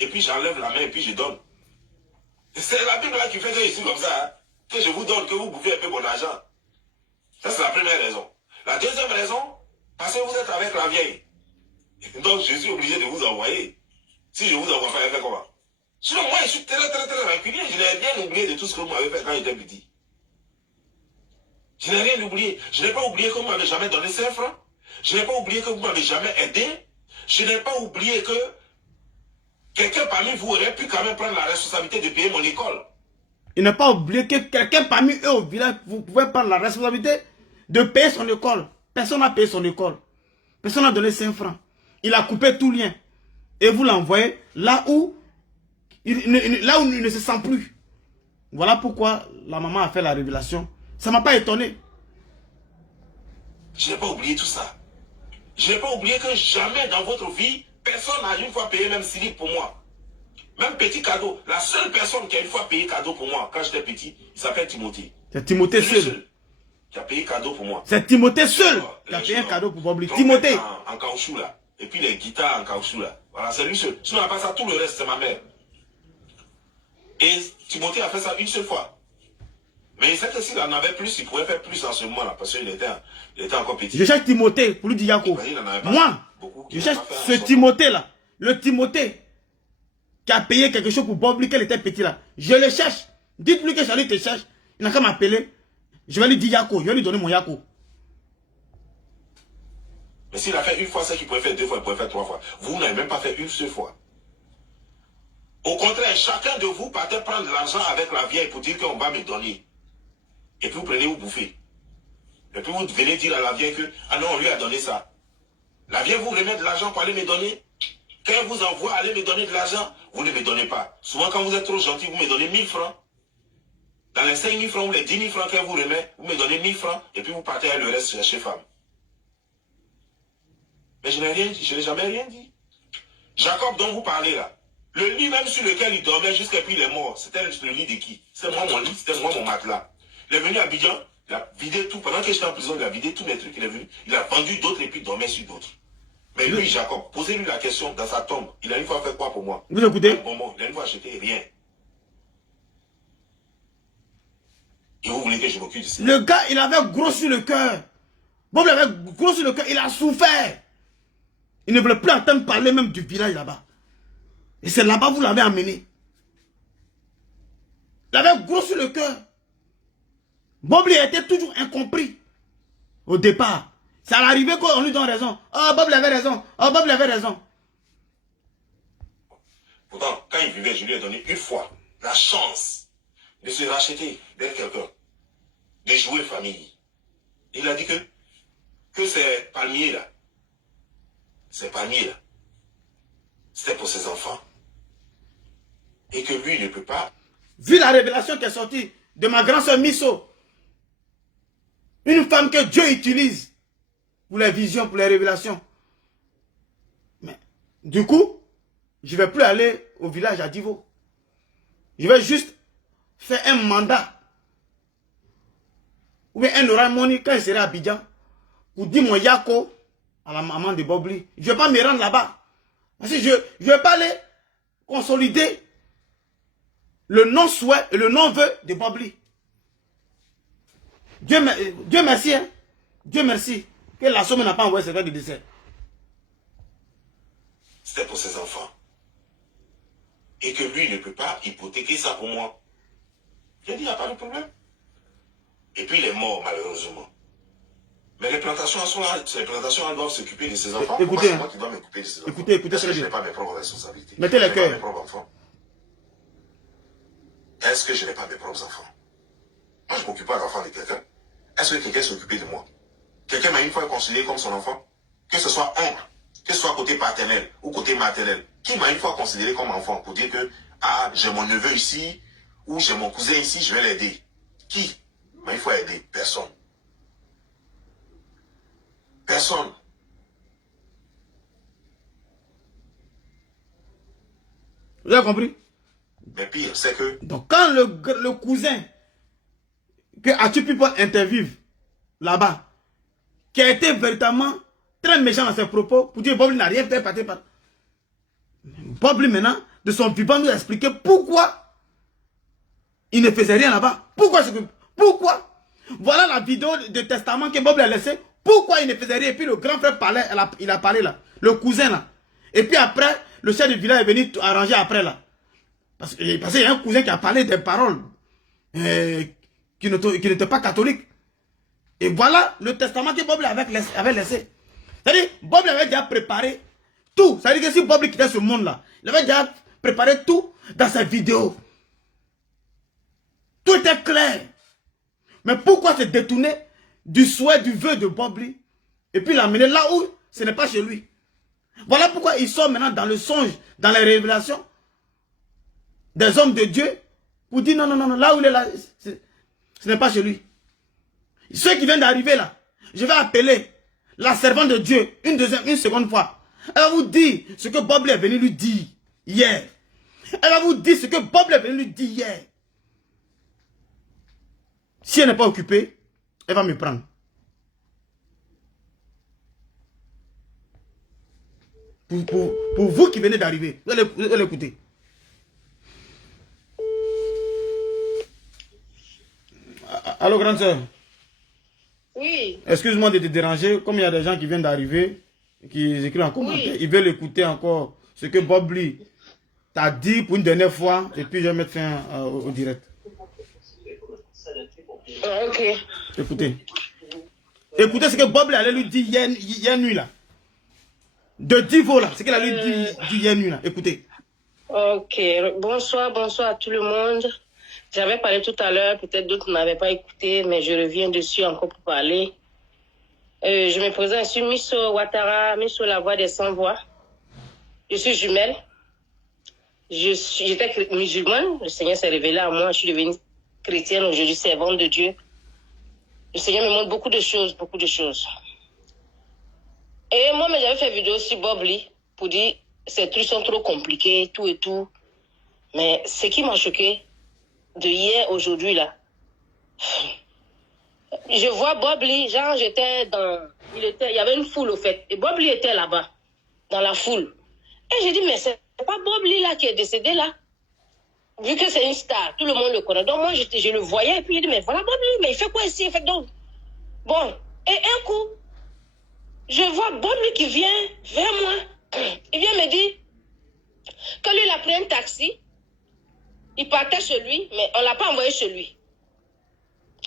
Et puis j'enlève la main et puis je donne. C'est la Bible là qui fait que je suis comme ça, hein, que je vous donne, que vous bouffez un peu mon argent. Ça, c'est la première raison. La deuxième raison, parce que vous êtes avec la vieille. Donc je suis obligé de vous envoyer. Si je vous envoie pas, elle fait comment? Sinon, moi, je suis très rancunier. Je n'ai rien oublié de tout ce que vous m'avez fait quand j'étais petit. Je n'ai rien oublié. Je n'ai pas oublié que vous m'avez jamais donné 5 francs. Je n'ai pas oublié que vous m'avez jamais aidé. Je n'ai pas oublié que quelqu'un parmi vous aurait pu quand même prendre la responsabilité de payer mon école. Il n'a pas oublié que quelqu'un parmi eux au village, vous pouvez prendre la responsabilité de payer son école. Personne n'a payé son école. Personne n'a donné 5 francs. Il a coupé tout lien. Et vous l'envoyez là où il ne se sent plus. Voilà pourquoi la maman a fait la révélation. Ça ne m'a pas étonné. Je n'ai pas oublié tout ça. Je n'ai pas oublié que jamais dans votre vie, personne n'a une fois payé même slip pour moi. Même petit cadeau. La seule personne qui a une fois payé cadeau pour moi quand j'étais petit, il s'appelle Timothée. C'est Timothée seul qui a payé cadeau pour moi. C'est Timothée seul qui a payé un cadeau pour Bob Lee. Timothée. En caoutchouc là. Et puis les guitares en caoutchouc là. Voilà, c'est lui seul. Sinon, à part ça, tout le reste, c'est ma mère. Et Timothée a fait ça une seule fois. Mais il sait que s'il en avait plus, il pouvait faire plus en ce moment-là, parce qu'il était encore petit. Je cherche Timothée pour lui dire Yako. Moi, je cherche ce Timothée-là. Le Timothée qui a payé quelque chose pour Bob Lee quand il était petit là. Je le cherche. Dites-lui que Charlie te cherche. Il n'a qu'à m'appeler. Je vais lui dire Yako. Je vais lui donner mon Yako. Mais s'il a fait une fois, c'est qu'il pouvait faire 2 fois, il pouvait faire 3 fois. Vous n'avez même pas fait une seule fois. Au contraire, chacun de vous partez prendre l'argent avec la vieille pour dire qu'on va me donner. Et puis vous prenez, vous bouffez. Et puis vous venez dire à la vieille que, ah non, on lui a donné ça. La vieille vous remet de l'argent pour aller me donner. Quand elle vous envoie aller me donner de l'argent, vous ne me donnez pas. Souvent, quand vous êtes trop gentil, vous me donnez 1000 francs. Dans les 5 000 francs ou les 10 000 francs qu'elle vous remet, vous me donnez 1000 francs et puis vous partez avec le reste chercher femme. Mais je n'ai rien dit, je n'ai jamais rien dit. Jacob dont vous parlez là, le lit même sur lequel il dormait jusqu'à puis il est mort, c'était le lit de qui? C'était moi mon lit, c'était moi mon matelas. Il est venu à Abidjan, il a vidé tout. Pendant que j'étais en prison, il a vidé tous mes trucs, il est venu. Il a vendu d'autres et puis il dormait sur d'autres. Mais lui, Jacob, posez-lui la question dans sa tombe. Il a une fois fait quoi pour moi? Vous écoutez? Un bonbon, il a une fois acheté rien. Et vous voulez que je m'occupe de ça? Le gars, il avait gros sur le cœur. Bob avait gros sur le cœur, il a souffert. Il ne voulait plus entendre parler même du village là-bas. Et c'est là-bas que vous l'avez amené. Il avait gros sur le cœur. Bob lui était toujours incompris. Au départ. C'est à l'arrivée qu'on lui donne raison. Oh, Bob avait raison. Oh, Bob avait raison. Pourtant, quand il vivait, je lui ai donné une fois la chance de se racheter d'être quelqu'un, de jouer famille. Il a dit que ces palmiers là, c'était pour ses enfants. Et que lui, il ne peut pas. Vu la révélation qui est sortie de ma grande soeur Misso, une femme que Dieu utilise pour les visions, pour les révélations. Mais, du coup, je ne vais plus aller au village à Divo. Je vais juste faire un mandat. Ou bien un oral money quand je serai à Abidjan. Pour dire mon yako à la maman de Bobli. Je ne vais pas me rendre là-bas. Parce que je ne vais pas aller consolider le non-souhait et le non-vœu de Bobli. Dieu merci, hein. Dieu merci. Que la somme n'a pas envoyé ce gars de décès. C'était pour ses enfants. Et que lui ne peut pas hypothéquer ça pour moi. J'ai dit, il n'y a pas de problème. Et puis il est mort, malheureusement. Mais les plantations sont là. Les plantations elles doivent s'occuper de ses enfants. Écoutez, c'est moi qui dois m'occuper de ses enfants. Écoutez, Est-ce que je bien. n'ai pas mes propres responsabilités? Mettez les Je n'ai pas cœurs. mes propres enfants. Est-ce que je n'ai pas mes propres enfants? Moi, je ne m'occupe pas d'enfants de quelqu'un. Est-ce que quelqu'un s'est occupé de moi? Quelqu'un m'a une fois considéré comme son enfant? Que ce soit oncle, que ce soit côté paternel ou côté maternel. Qui m'a une fois considéré comme enfant pour dire que, ah, j'ai mon neveu ici, ou j'ai mon cousin ici, je vais l'aider? Qui m'a une fois aidé? Personne. Personne. Vous avez compris? Mais pire, c'est que... Donc quand le cousin que Atu People interviewe là-bas, qui a été véritablement très méchant dans ses propos, pour dire que Bob n'a rien fait par... Bob maintenant, de son vivant, nous a expliqué pourquoi il ne faisait rien là-bas. Pourquoi? Voilà la vidéo de testament que Bob lui a laissé. Pourquoi il ne faisait rien? Et puis le grand frère parlait, il a parlé là. Le cousin là. Et puis après, le chef du village est venu arranger après là. Parce qu'il y a un cousin qui a parlé des paroles qui n'étaient pas catholiques. Et voilà le testament que Bob avait laissé. C'est-à-dire, Bob avait déjà préparé tout. C'est-à-dire que si Bob quittait ce monde-là, il avait déjà préparé tout dans sa vidéo. Tout était clair. Mais pourquoi se détourner du souhait, du vœu de Bobli et puis l'amener là où ce n'est pas chez lui? Voilà pourquoi ils sont maintenant dans le songe, dans les révélations des hommes de Dieu pour dire non, là où il est là, ce n'est pas chez lui. Ceux qui viennent d'arriver là, je vais appeler la servante de Dieu une seconde fois. Elle va vous dire ce que Bobli est venu lui dire hier. Elle va vous dire ce que Bobli est venu lui dire hier. Si elle n'est pas occupée, elle va me prendre. Pour vous qui venez d'arriver, vous allez l'écouter. Allô, grande soeur. Oui. Excuse-moi de te déranger. Comme il y a des gens qui viennent d'arriver, qui écrivent en commentaire, ils veulent écouter encore ce que Bob Lee t'a dit pour une dernière fois, et puis je vais mettre fin au direct. Ok. Écoutez. Écoutez ce que Bob Lee allait lui dire hier nuit là. De Divo, là. C'est qu'elle a lui dit hier nuit, là. Écoutez. Ok, bonsoir à tout le monde. J'avais parlé tout à l'heure, peut-être d'autres n'avaient pas écouté, mais je reviens dessus encore pour parler. Je me présente, je suis Misso Ouattara, Misso la voix des sans-voix. Je suis jumelle. J'étais musulmane, le Seigneur s'est révélé à moi, je suis devenue chrétienne, aujourd'hui servante de Dieu. Le Seigneur me montre beaucoup de choses, beaucoup de choses. Et moi, j'avais fait vidéo sur Bob Lee pour dire ces trucs sont trop compliqués, tout et tout. Mais ce qui m'a choqué de hier, aujourd'hui, là, je vois Bob Lee, genre j'étais dans... il y avait une foule au fait. Et Bob Lee était là-bas, dans la foule. Et j'ai dit, mais c'est pas Bob Lee là qui est décédé là. Vu que c'est une star, tout le monde le connaît. Donc moi, je le voyais et puis j'ai dit, mais voilà Bob Lee, mais il fait quoi ici? Il fait donc... Bon, et un coup, je vois Bob Lee qui vient vers moi. Il vient me dire que lui, il a pris un taxi. Il partait chez lui, mais on ne l'a pas envoyé chez lui.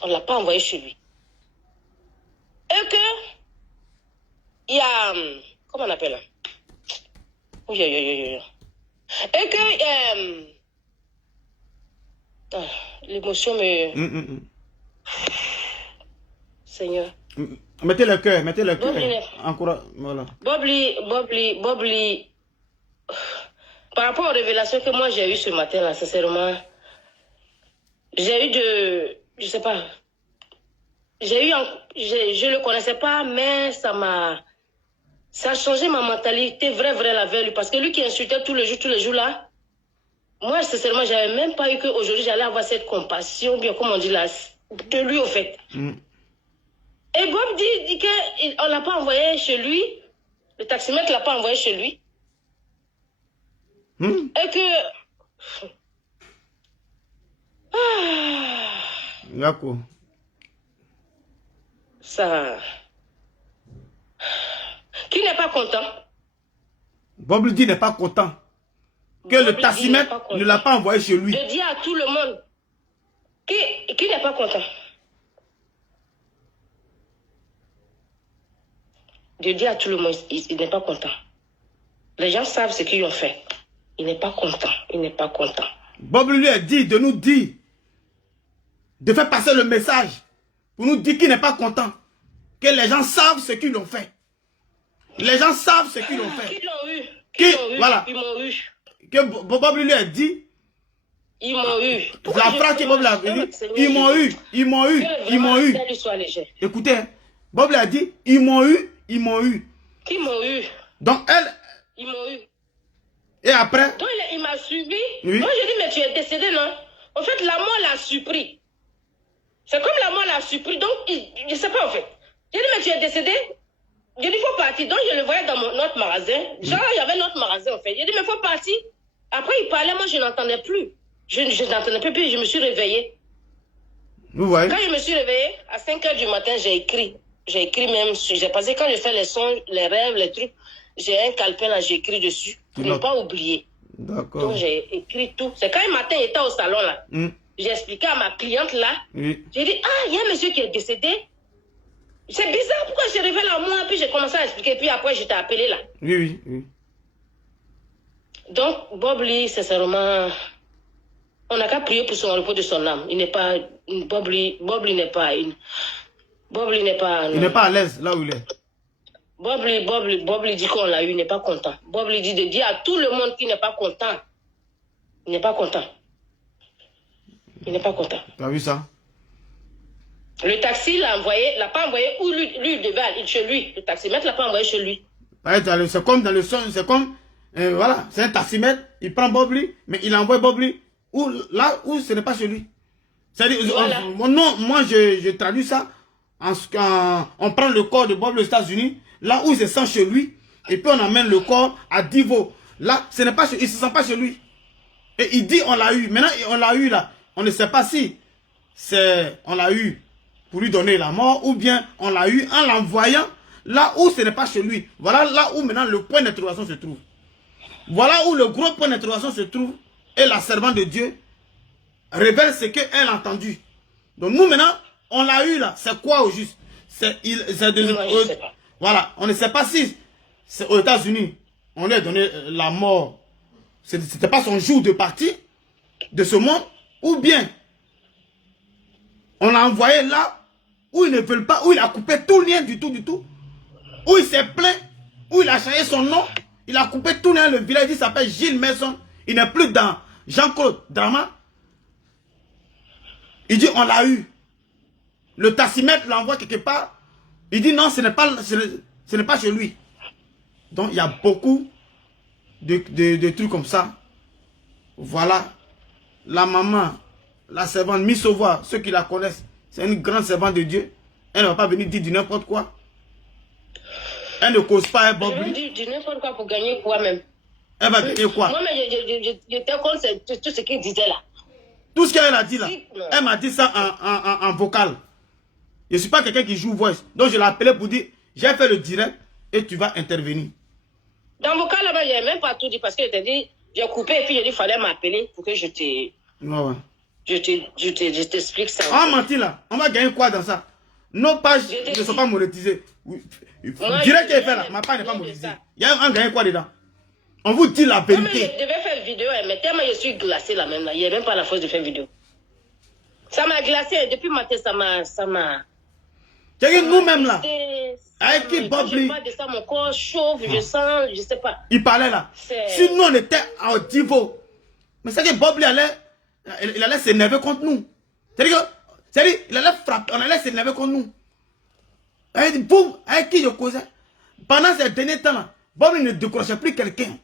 On ne l'a pas envoyé chez lui. Et que, il y a, comment on appelle? Oui. Et que, l'émotion me... Seigneur. Mettez le cœur. Encourage, voilà. Bob Lee, par rapport aux révélations que moi j'ai eues ce matin, là, sincèrement, j'ai eu je sais pas, je le connaissais pas, mais ça a changé ma mentalité, vraie la veille, parce que lui qui insultait tous les jours là, moi, sincèrement, j'avais même pas eu qu'aujourd'hui j'allais avoir cette compassion, bien comme on dit là, de lui au fait. Et Bob dit qu'on l'a pas envoyé chez lui, le taximètre l'a pas envoyé chez lui. Et que... D'accord. Ça... Qui n'est pas content? Bob Lee n'est pas content. Que le taximètre ne l'a pas envoyé chez lui. Je dis à tout le monde, qui n'est pas content? Je dis à tout le monde, il n'est pas content. Les gens savent ce qu'ils ont fait. Il n'est pas content. Bob lui a dit de nous dire, de faire passer le message, pour nous dire qu'il n'est pas content. Que les gens savent ce qu'ils ont fait. Les gens savent ce qu'ils ont fait. Qui l'ont eu. Voilà. Ils m'ont eu. Que Bob lui a dit. Ils m'ont eu. La phrase que Bob l'a dit, ils m'ont eu. Écoutez, Bob l'a dit, ils m'ont eu. Qui m'ont eu? Donc elle... Ils m'ont eu. Et après? Donc il m'a suivi. Oui. Moi j'ai dit, mais tu es décédé, non? En fait, la mort l'a surpris. C'est comme la mort l'a surpris. Donc, je ne sais pas en fait. J'ai dit, mais tu es décédé? J'ai dit, il faut partir. Donc je le voyais dans notre magasin. Genre, il y avait notre magasin en fait. J'ai dit, mais il faut partir. Après, il parlait, moi je n'entendais plus. Je n'entendais plus, puis je me suis réveillée. Vous voyez? Quand je me suis réveillée, à 5 h du matin, j'ai écrit. J'ai écrit même, j'ai passé quand je fais les sons, les rêves, les trucs, j'ai un calepin là, j'ai écrit dessus pour ne pas oublier. D'accord. Donc j'ai écrit tout. C'est quand un matin, il était au salon là. J'ai expliqué à ma cliente là. Oui. J'ai dit, ah, il y a un monsieur qui est décédé. C'est bizarre, pourquoi je révèle à moi, puis j'ai commencé à expliquer, puis après je t'ai appelé là. Oui. Donc, Bob Lee, sincèrement, on n'a qu'à prier pour son repos de son âme. Il n'est pas, Bob Lee n'est pas une... Bob Lee n'est pas... Il n'est pas à l'aise là où il est. Bob Lee dit qu'on l'a eu, il n'est pas content. Bob Lee dit de dire à tout le monde qu'il n'est pas content. Il n'est pas content. Il n'est pas content. Tu as vu ça? Le taxi l'a pas envoyé où lui il devait aller chez lui. Le taximètre l'a pas envoyé chez lui. C'est comme dans le son, c'est comme... voilà, c'est un taximètre, il prend Bob Lee, mais il envoie Bob Lee là où ce n'est pas chez lui. C'est-à-dire, voilà. moi je traduis ça. On prend le corps de Bob Lee aux États-Unis, là où il se sent chez lui, et puis on amène le corps à Divo. Là, il ne se sent pas chez lui. Et il dit on l'a eu. Maintenant, on l'a eu là. On ne sait pas si on l'a eu pour lui donner la mort, ou bien on l'a eu en l'envoyant là où ce n'est pas chez lui. Voilà là où maintenant le point d'interrogation se trouve. Voilà où le gros point d'interrogation se trouve. Et la servante de Dieu révèle ce qu'elle a entendu. Donc nous maintenant, on l'a eu là. C'est quoi au juste? Voilà, on ne sait pas si aux États-Unis, on lui a donné la mort. C'était pas son jour de partie de ce monde. Ou bien, on l'a envoyé là où ils ne veulent pas, où il a coupé tout lien du tout. Où il s'est plaint, où il a changé son nom. Il a coupé tout lien. Le village, il s'appelle Gilles Maison. Il n'est plus dans Jean-Claude Drama. Il dit, on l'a eu. Le tassimètre l'envoie quelque part. Il dit, non, ce n'est pas chez lui. Donc, il y a beaucoup de trucs comme ça. Voilà. La maman, la servante, Miss Sauveur, ceux qui la connaissent, c'est une grande servante de Dieu. Elle ne va pas venir dire du n'importe quoi. Elle ne cause pas un Bob. Je vais dire du n'importe quoi pour gagner quoi même. Elle va gagner quoi? Moi, mais j'étais contre tout ce qu'il disait là. Tout ce qu'elle a dit là, Non. elle m'a dit ça en vocal. Je ne suis pas quelqu'un qui joue voice. Donc je l'ai appelé pour dire, j'ai fait le direct et tu vas intervenir. Dans vos cas là-bas, je n'ai même pas tout dit parce que je t'ai dit, j'ai coupé et puis j'ai dit, il fallait m'appeler pour que je t'explique ça. On menti là. On va gagner quoi dans ça? Nos pages ne sont pas monétisées. Direct qu'elle fait là, ma page n'est pas monétisée. Il y a un gagné quoi dedans? On vous dit la vérité. Je devais faire vidéo, mais tellement je suis glacée là même là. Il n'y a même pas la force de faire vidéo. Ça m'a glacé depuis matin, ça m'a. C'est-à-dire nous-mêmes là. Avec qui Quand je Bob parle de ça, mon corps chauffe, je sens, je sais pas. il parlait là. Si nous on était à haut niveau. Mais c'est que Bob il allait s'énerver contre nous. C'est-à-dire il allait frapper, on allait s'énerver contre nous. Elle dit, boum, avec qui je causais. Pendant ces derniers temps là, Bob il ne décrochait plus quelqu'un.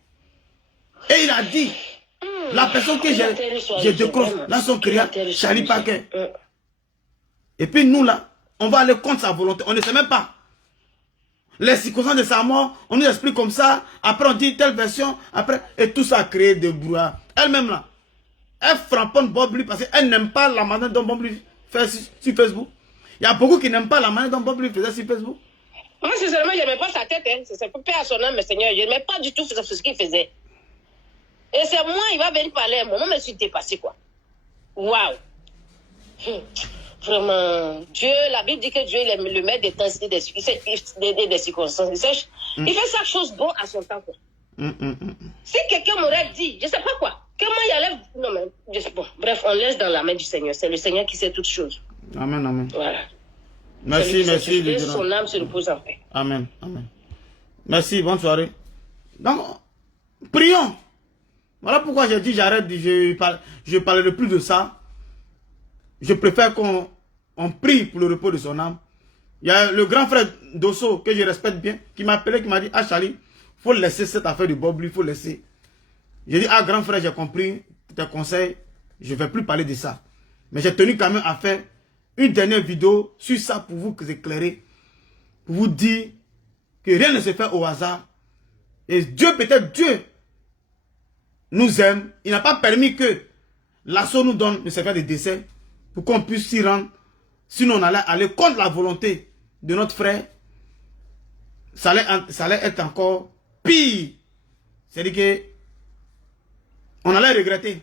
Et il a dit, la personne que j'ai décroché, là son client, Charlie Parker. Et puis nous là, on va aller contre sa volonté. On ne sait même pas. Les circonstances de sa mort, on nous explique comme ça. Après on dit telle version. Après, et tout ça a créé des brouillards. Elle-même là, elle frapponne Bob Lee parce qu'elle n'aime pas la manière dont Bob Lee fait sur Facebook. Il y a beaucoup qui n'aiment pas la manière dont Bob Lee faisait sur Facebook. Moi, sincèrement, je n'aimais pas sa tête. Hein. C'est pour paix à son âme, mais Seigneur. Je n'aimais pas du tout ce qu'il faisait. Et c'est moi, il va venir parler à moi. Moi, je me suis dépassé, quoi. Waouh. Vraiment, Dieu, la Bible dit que Dieu est le maître des temps et des circonstances. Il fait chaque chose bon à son temps, quoi. Si quelqu'un m'aurait dit, je ne sais pas quoi, comment il allait. Non, mais, bon, bref, on laisse dans la main du Seigneur. C'est le Seigneur qui sait toutes choses. Amen, amen. Voilà. Merci. Que son âme se repose en paix. Amen, amen. Merci, bonne soirée. Donc, prions. Voilà pourquoi j'ai dit j'arrête, je parlerai plus de ça. Je préfère qu'on prie pour le repos de son âme. Il y a le grand frère Dosso, que je respecte bien, qui m'a appelé, qui m'a dit, ah Charlie, il faut laisser cette affaire du Bob, il faut laisser. J'ai dit, ah grand frère, j'ai compris tes conseils, je ne vais plus parler de ça. Mais j'ai tenu quand même à faire une dernière vidéo sur ça pour vous éclairer, pour vous dire que rien ne se fait au hasard. Et Dieu, peut-être Dieu, nous aime. Il n'a pas permis que l'assaut nous donne le certificat de décès pour qu'on puisse s'y rendre. Sinon, on allait aller contre la volonté de notre frère. Ça allait être encore pire. C'est-à-dire que on allait regretter.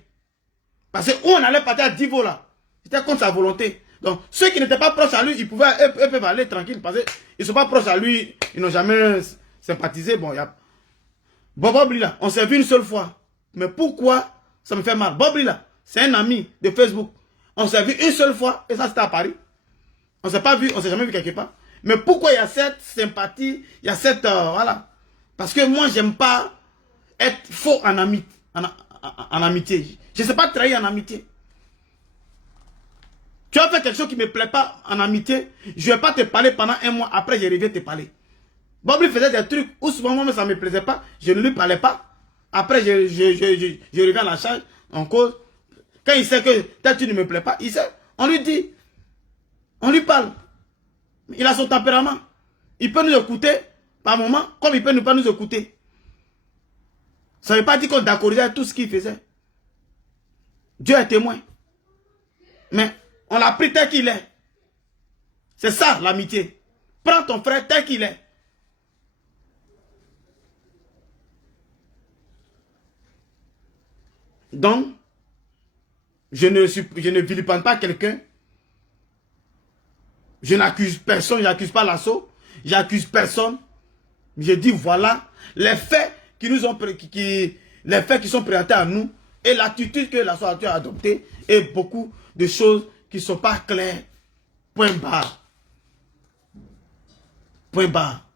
Parce que où on allait partir à Divo là, c'était contre sa volonté. Donc, ceux qui n'étaient pas proches à lui, ils peuvent aller tranquille parce qu'ils ne sont pas proches à lui, ils n'ont jamais sympathisé. Bon, il y a Bob Lee là, on s'est vu une seule fois. Mais pourquoi ça me fait mal? Bob Lee là, c'est un ami de Facebook. On s'est vu une seule fois et ça c'était à Paris. On ne s'est pas vu, on ne s'est jamais vu quelque part. Mais pourquoi il y a cette sympathie, il y a cette... voilà. Parce que moi, j'aime pas être faux en amitié. Je ne sais pas trahir en amitié. Tu as fait quelque chose qui ne me plaît pas en amitié, je ne vais pas te parler pendant un mois, après je reviens te parler. Bob lui faisait des trucs où souvent moi ça ne me plaisait pas, je ne lui parlais pas. Après je reviens à la charge, en cause. Quand il sait que peut-être tu ne me plais pas, il sait, on lui dit, on lui parle. Il a son tempérament. Il peut nous écouter par moment, comme il peut ne pas nous écouter. Ça ne veut pas dire qu'on d'accordait tout ce qu'il faisait. Dieu est témoin. Mais on l'a pris tel qu'il est. C'est ça l'amitié. Prends ton frère tel qu'il est. Donc, je ne vilipende pas quelqu'un. Je n'accuse personne, je n'accuse pas l'assaut. J'accuse personne. J'ai dit, voilà les faits qui nous ont les faits qui sont présentés à nous et l'attitude que la société a adoptée et beaucoup de choses qui ne sont pas claires. Point barre. Point barre.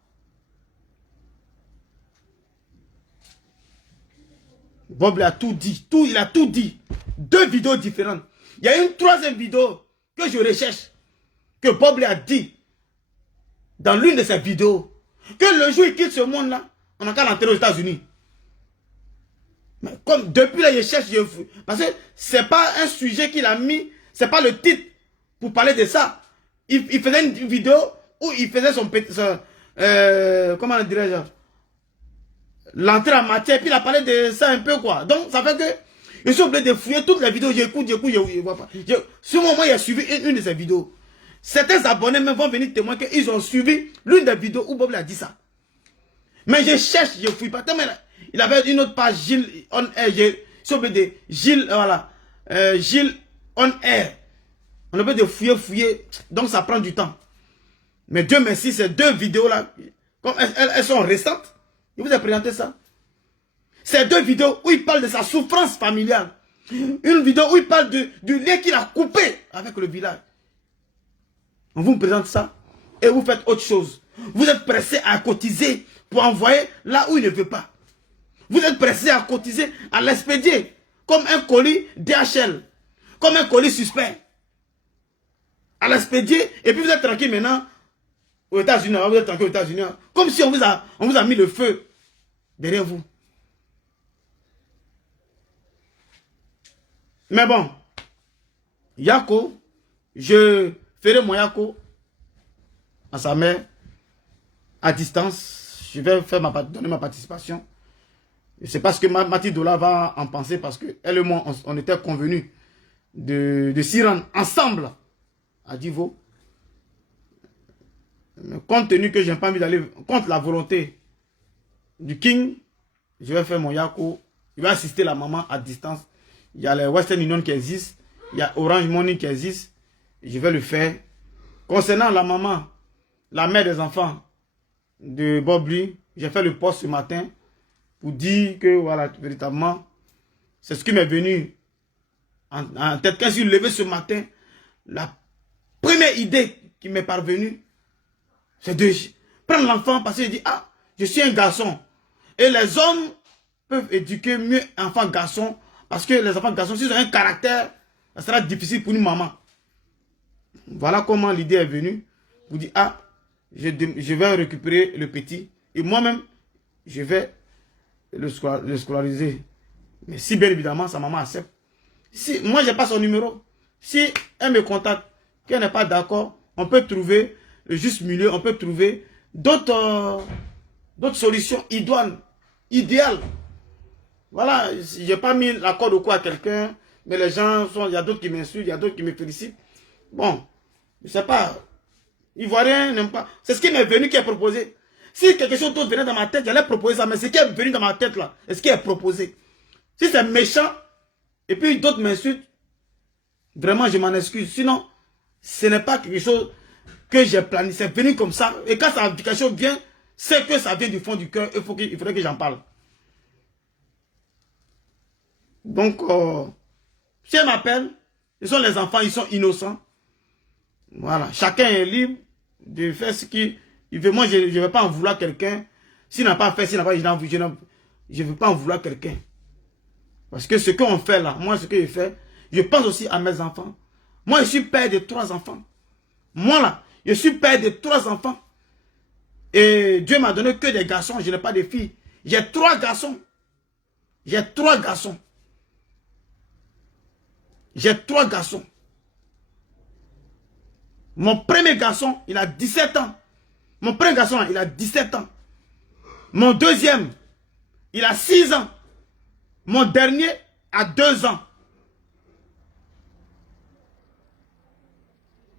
Bob a tout dit. Il a tout dit. 2 vidéos différentes. Il y a une 3e vidéo que je recherche. Que Bob a dit. Dans l'une de ses vidéos. Que le jour où il quitte ce monde-là, on n'a qu'à l'enterrer aux États-Unis. Mais comme depuis là, je cherche. Parce que c'est pas un sujet qu'il a mis. C'est pas le titre pour parler de ça. Il faisait une vidéo où il faisait son comment dirais-je, l'entrée en matière, puis il a parlé de ça un peu quoi. Donc ça fait que je suis obligé de fouiller toutes les vidéos, j'écoute, je vois pas. Ce moment, il a suivi une de ces vidéos. Certains abonnés même vont venir témoigner qu'ils ont suivi l'une des vidéos où Bob a dit ça. Mais je cherche, je fouille pas. Il avait une autre page, Gilles on air, je suis obligé de Gilles, voilà, Gilles on air. On est obligé de fouiller, donc ça prend du temps. Mais Dieu merci, ces 2 vidéos-là, comme elles sont récentes, je vous ai présenté ça. Ces 2 vidéos où il parle de sa souffrance familiale. Une vidéo où il parle du lien qu'il a coupé avec le village. On vous présente ça et vous faites autre chose. Vous êtes pressé à cotiser pour envoyer là où il ne veut pas. Vous êtes pressé à cotiser, à l'expédier comme un colis DHL, comme un colis suspect. À l'expédier et puis vous êtes tranquille maintenant aux États-Unis. Vous êtes tranquille aux États-Unis. Comme si on vous a mis le feu derrière vous. Mais bon, Yako, je ferai mon Yako à sa mère à distance. Je vais faire donner ma participation. Je ne sais pas ce que Mathilde Dola va en penser parce qu'elle et moi, on était convenus de s'y rendre ensemble à Divo. Mais compte tenu que je n'ai pas envie d'aller contre la volonté du King, je vais faire mon Yako. Je vais assister la maman à distance. Il y a les Western Union qui existent. Il y a Orange Money qui existe. Je vais le faire. Concernant la maman, la mère des enfants de Bob Lee, j'ai fait le post ce matin pour dire que, voilà, véritablement, c'est ce qui m'est venu en tête. Quand je suis levé ce matin, la première idée qui m'est parvenue, c'est de prendre l'enfant parce que je dis, ah, je suis un garçon. Et les hommes peuvent éduquer mieux enfants garçons parce que les enfants garçons, s'ils ont un caractère, ça sera difficile pour une maman. Voilà comment l'idée est venue. Vous dites, ah, je vais récupérer le petit. Et moi-même, je vais le scolariser. Mais si bien évidemment, sa maman accepte. Si, moi, je n'ai pas son numéro. Si elle me contacte, qu'elle n'est pas d'accord, on peut trouver le juste milieu, on peut trouver d'autres solutions idoines, idéales. Voilà, je n'ai pas mis la corde au cou à quelqu'un, mais les gens sont, il y a d'autres qui m'insultent, il y a d'autres qui me félicitent. Bon, je ne sais pas. Ivoirien n'aime pas. C'est ce qui m'est venu qui est proposé. Si quelque chose d'autre venait dans ma tête, j'allais proposer ça. Mais ce qui est venu dans ma tête là, est ce qui est proposé. Si c'est méchant, et puis d'autres m'insultent, vraiment je m'en excuse. Sinon, ce n'est pas quelque chose que j'ai planifié. C'est venu comme ça. Et quand quelque chose vient, c'est que ça vient du fond du cœur. Il faudrait que j'en parle. Donc, si elle m'appelle, ce sont les enfants, ils sont innocents. Voilà, chacun est libre de faire ce qu'il veut. Moi, je ne vais pas en vouloir quelqu'un. S'il n'a pas fait, je ne veux pas en vouloir quelqu'un. Parce que ce qu'on fait là, moi, ce que je fais, je pense aussi à mes enfants. Moi, je suis père de 3 enfants. Moi là, je suis père de 3 enfants. Et Dieu m'a donné que des garçons, je n'ai pas de filles. J'ai 3 garçons. J'ai 3 garçons. J'ai 3 garçons. Mon premier garçon, il a 17 ans. Mon premier garçon, il a 17 ans. Mon deuxième, il a 6 ans. Mon dernier a 2 ans.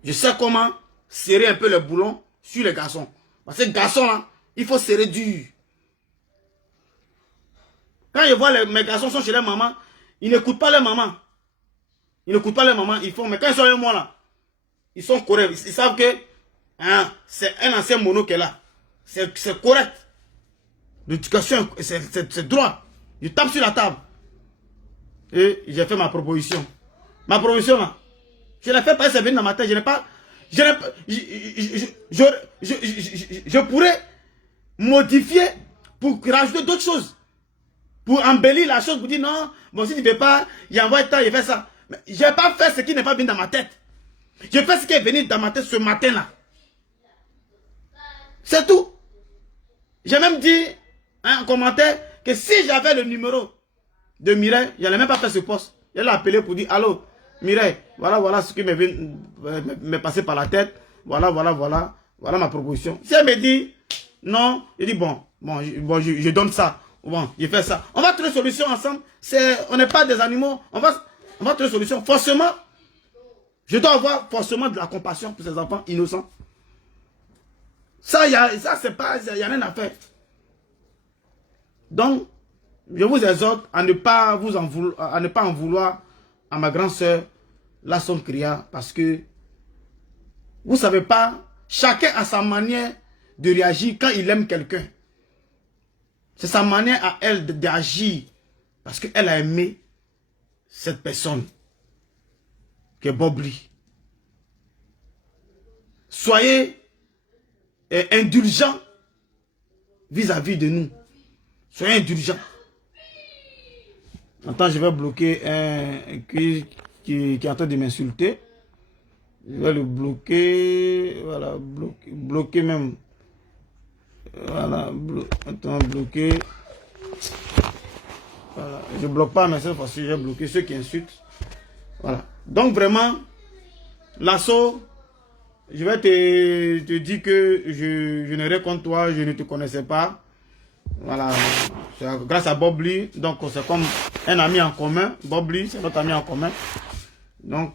Je sais comment serrer un peu le boulon sur les garçons. Parce que les garçons, là, il faut serrer dur. Quand je vois mes garçons sont chez leur maman, ils n'écoutent pas leur maman. Ils n'écoutent pas leur maman, ils font. Mais quand ils sont avec moi, là, ils sont corrects. Ils savent que hein, c'est un ancien mono qui est là. C'est correct. L'éducation, c'est droit. Je tape sur la table. Et j'ai fait ma proposition. Ma proposition, là, je l'ai fait parce que c'est venu dans ma tête. Je n'ai pas... Je pourrais modifier pour rajouter d'autres choses. Pour embellir la chose, pour dire non, bon, si tu ne veux pas, il envoie tant, il fait ça. Mais je n'ai pas fait ce qui n'est pas venu dans ma tête. J'ai fait ce qui est venu dans ma tête ce matin-là. C'est tout. J'ai même dit en commentaire que si j'avais le numéro de Mireille, je n'allais même pas faire ce poste. Je l'ai appelé pour dire allô, Mireille, voilà ce qui m'est passé par la tête. Voilà ma proposition. Si elle me dit non, je dis bon, je donne ça. Bon, je fais ça. On va trouver une solution ensemble. On n'est pas des animaux. On va trouver une solution. Forcément, je dois avoir forcément de la compassion pour ces enfants innocents. Ça, c'est pas, il n'y a rien à faire. Donc, je vous exhorte à ne pas en vouloir à ma grande sœur, Lasson Kriya, parce que vous ne savez pas, chacun a sa manière de réagir quand il aime quelqu'un. C'est sa manière à elle d'agir, parce qu'elle a aimé cette personne, qui est Bob Lee. Soyez indulgents vis-à-vis de nous. Soyez indulgents. Attends, je vais bloquer un qui est en train de m'insulter. Je vais le bloquer. Voilà, bloquer même. Voilà, attends, bloquer. Voilà, je bloque pas, mais cette fois-ci, j'ai bloqué ceux qui insultent. Voilà. Donc vraiment, Lasso, je vais te dire que je n'ai rien contre toi, je ne te connaissais pas. Voilà, grâce à Bob Lee, donc c'est comme un ami en commun. Bob Lee, c'est notre ami en commun. Donc,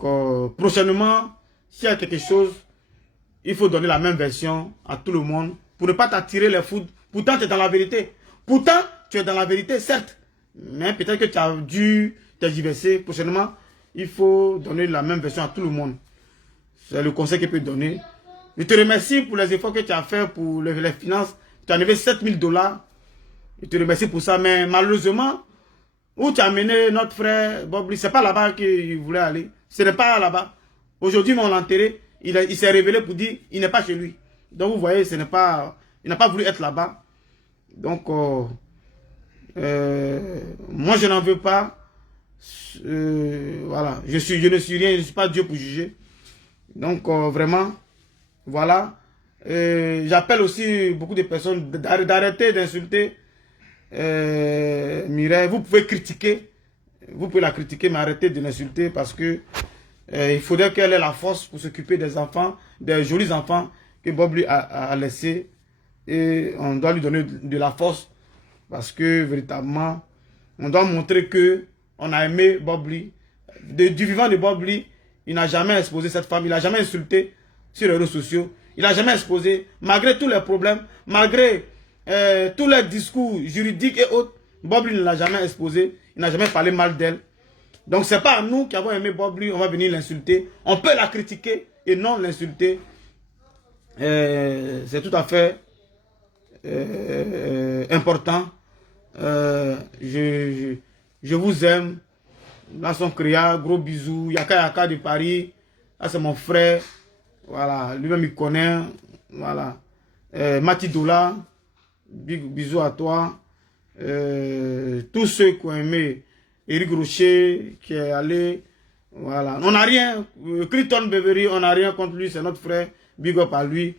prochainement, s'il y a quelque chose, il faut donner la même version à tout le monde pour ne pas t'attirer les foudres. Pourtant, tu es dans la vérité. Pourtant, tu es dans la vérité, certes. Mais peut-être que tu as dû tergiverser. Prochainement, il faut donner la même version à tout le monde. C'est le conseil que je peux donner. Je te remercie pour les efforts que tu as fait pour les finances. Tu as enlevé 7 000 $. Je te remercie pour ça. Mais malheureusement, où tu as amené notre frère Bob Lee, ce n'est pas là-bas qu'il voulait aller. Ce n'est pas là-bas. Aujourd'hui, on l'a enterré. Il s'est révélé pour dire qu'il n'est pas chez lui. Donc vous voyez, il n'a pas voulu être là-bas. Donc, moi je n'en veux pas. Voilà, je ne suis rien, je ne suis pas Dieu pour juger. Donc vraiment, voilà. J'appelle aussi beaucoup de personnes d'arrêter d'insulter Mireille. Vous pouvez critiquer, vous pouvez la critiquer, mais arrêtez de l'insulter parce que il faudrait qu'elle ait la force pour s'occuper des enfants, des jolis enfants que Bob Lee a laissés. Et on doit lui donner de la force parce que véritablement, on doit montrer que on a aimé Bob Lee. Du vivant de Bob Lee, il n'a jamais exposé cette femme, il n'a jamais insulté sur les réseaux sociaux, il n'a jamais exposé, malgré tous les problèmes, malgré tous les discours juridiques et autres, Bob Lee ne l'a jamais exposé, il n'a jamais parlé mal d'elle. Donc c'est pas nous qui avons aimé Bob Lee, on va venir l'insulter. On peut la critiquer et non l'insulter. C'est tout à fait important. Je vous aime. Lasson Kriya, gros bisous. Yaka Yaka de Paris. Là c'est mon frère. Voilà, lui-même il connaît. Voilà. Matidoula, bisous à toi. Tous ceux qui ont aimé Eric Rocher qui est allé. Voilà. On n'a rien. Clinton Beverly, on n'a rien contre lui. C'est notre frère. Big up à lui.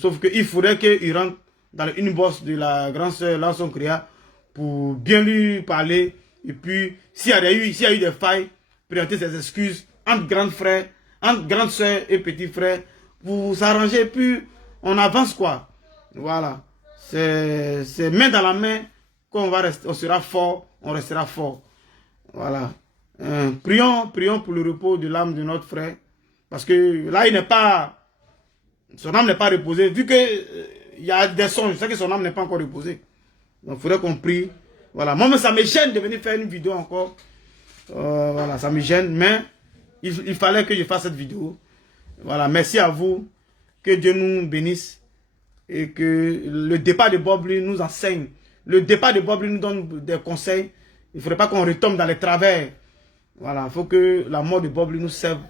Sauf qu'il faudrait qu'il rentre dans le inbox de la grande sœur Lasson Kriya pour bien lui parler. Et puis, s'il y a eu des failles, présenter ses excuses entre grands frères, entre grandes sœurs et petits frères pour s'arranger. Et puis, on avance quoi. Voilà. C'est main dans la main qu'on va rester, on sera fort, on restera fort. Voilà. Prions pour le repos de l'âme de notre frère. Parce que là, son âme n'est pas reposée. Vu qu'il y a des songes, je sais que son âme n'est pas encore reposée. Donc, il faudrait qu'on prie. Voilà. Moi, ça me gêne de venir faire une vidéo encore. Voilà, ça me gêne. Mais il fallait que je fasse cette vidéo. Voilà. Merci à vous. Que Dieu nous bénisse. Et que le départ de Bob Lee nous enseigne le départ de Bob nous donne des conseils. Il ne faudrait pas qu'on retombe dans les travers. Voilà, il faut que la mort de Bob nous serve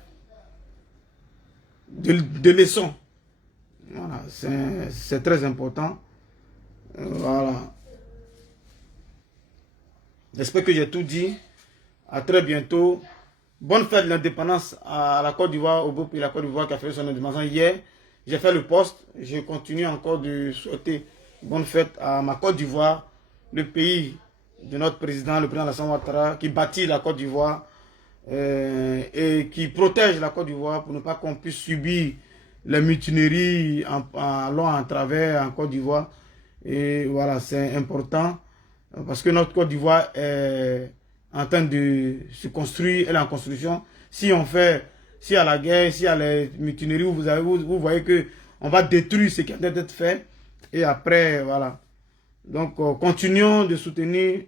de leçon. Voilà, c'est très important. Voilà. J'espère que j'ai tout dit. À très bientôt. Bonne fête de l'indépendance à la Côte d'Ivoire, au beau pays de la Côte d'Ivoire qui a fait son indépendance hier. J'ai fait le poste. Je continue encore de souhaiter bonne fête à ma Côte d'Ivoire, le pays de notre président, le président Alassane Ouattara, qui bâtit la Côte d'Ivoire et qui protège la Côte d'Ivoire pour ne pas qu'on puisse subir les mutineries en long en travers en Côte d'Ivoire. Et voilà, c'est important parce que notre Côte d'Ivoire est en train de se construire, elle est en construction. Si on fait, s'il y a la guerre, s'il y a les mutineries, vous voyez que on va détruire ce qui a d'être fait. Et après, voilà. Donc, continuons de soutenir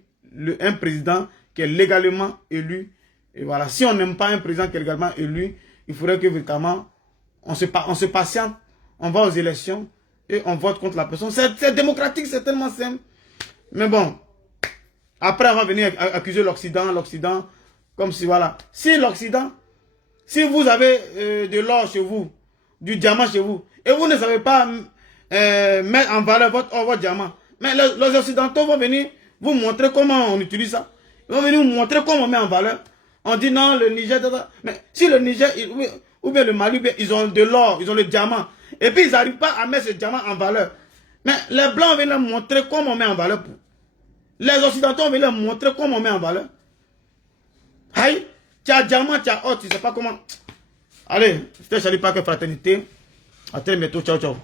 un président qui est légalement élu. Et voilà, si on n'aime pas un président qui est légalement élu, il faudrait que véritablement, on se patiente, on va aux élections et on vote contre la personne. C'est démocratique, c'est tellement simple. Mais bon, après on va venir accuser l'Occident, comme si voilà. Si l'Occident, si vous avez de l'or chez vous, du diamant chez vous, et vous ne savez pas mettre en valeur votre diamant, mais les Occidentaux vont venir vous montrer comment on utilise ça. Ils vont venir vous montrer comment on met en valeur. On dit non, le Niger, mais si le Niger, ou bien le Mali, ils ont de l'or, ils ont le diamant, et puis ils n'arrivent pas à mettre ce diamant en valeur. Mais les Blancs viennent leur montrer comment on met en valeur. Les Occidentaux viennent leur montrer comment on met en valeur. Aïe, tu as diamant, tu as or, tu ne sais pas comment. Allez, je te salue pas que fraternité. À très bientôt, ciao, ciao.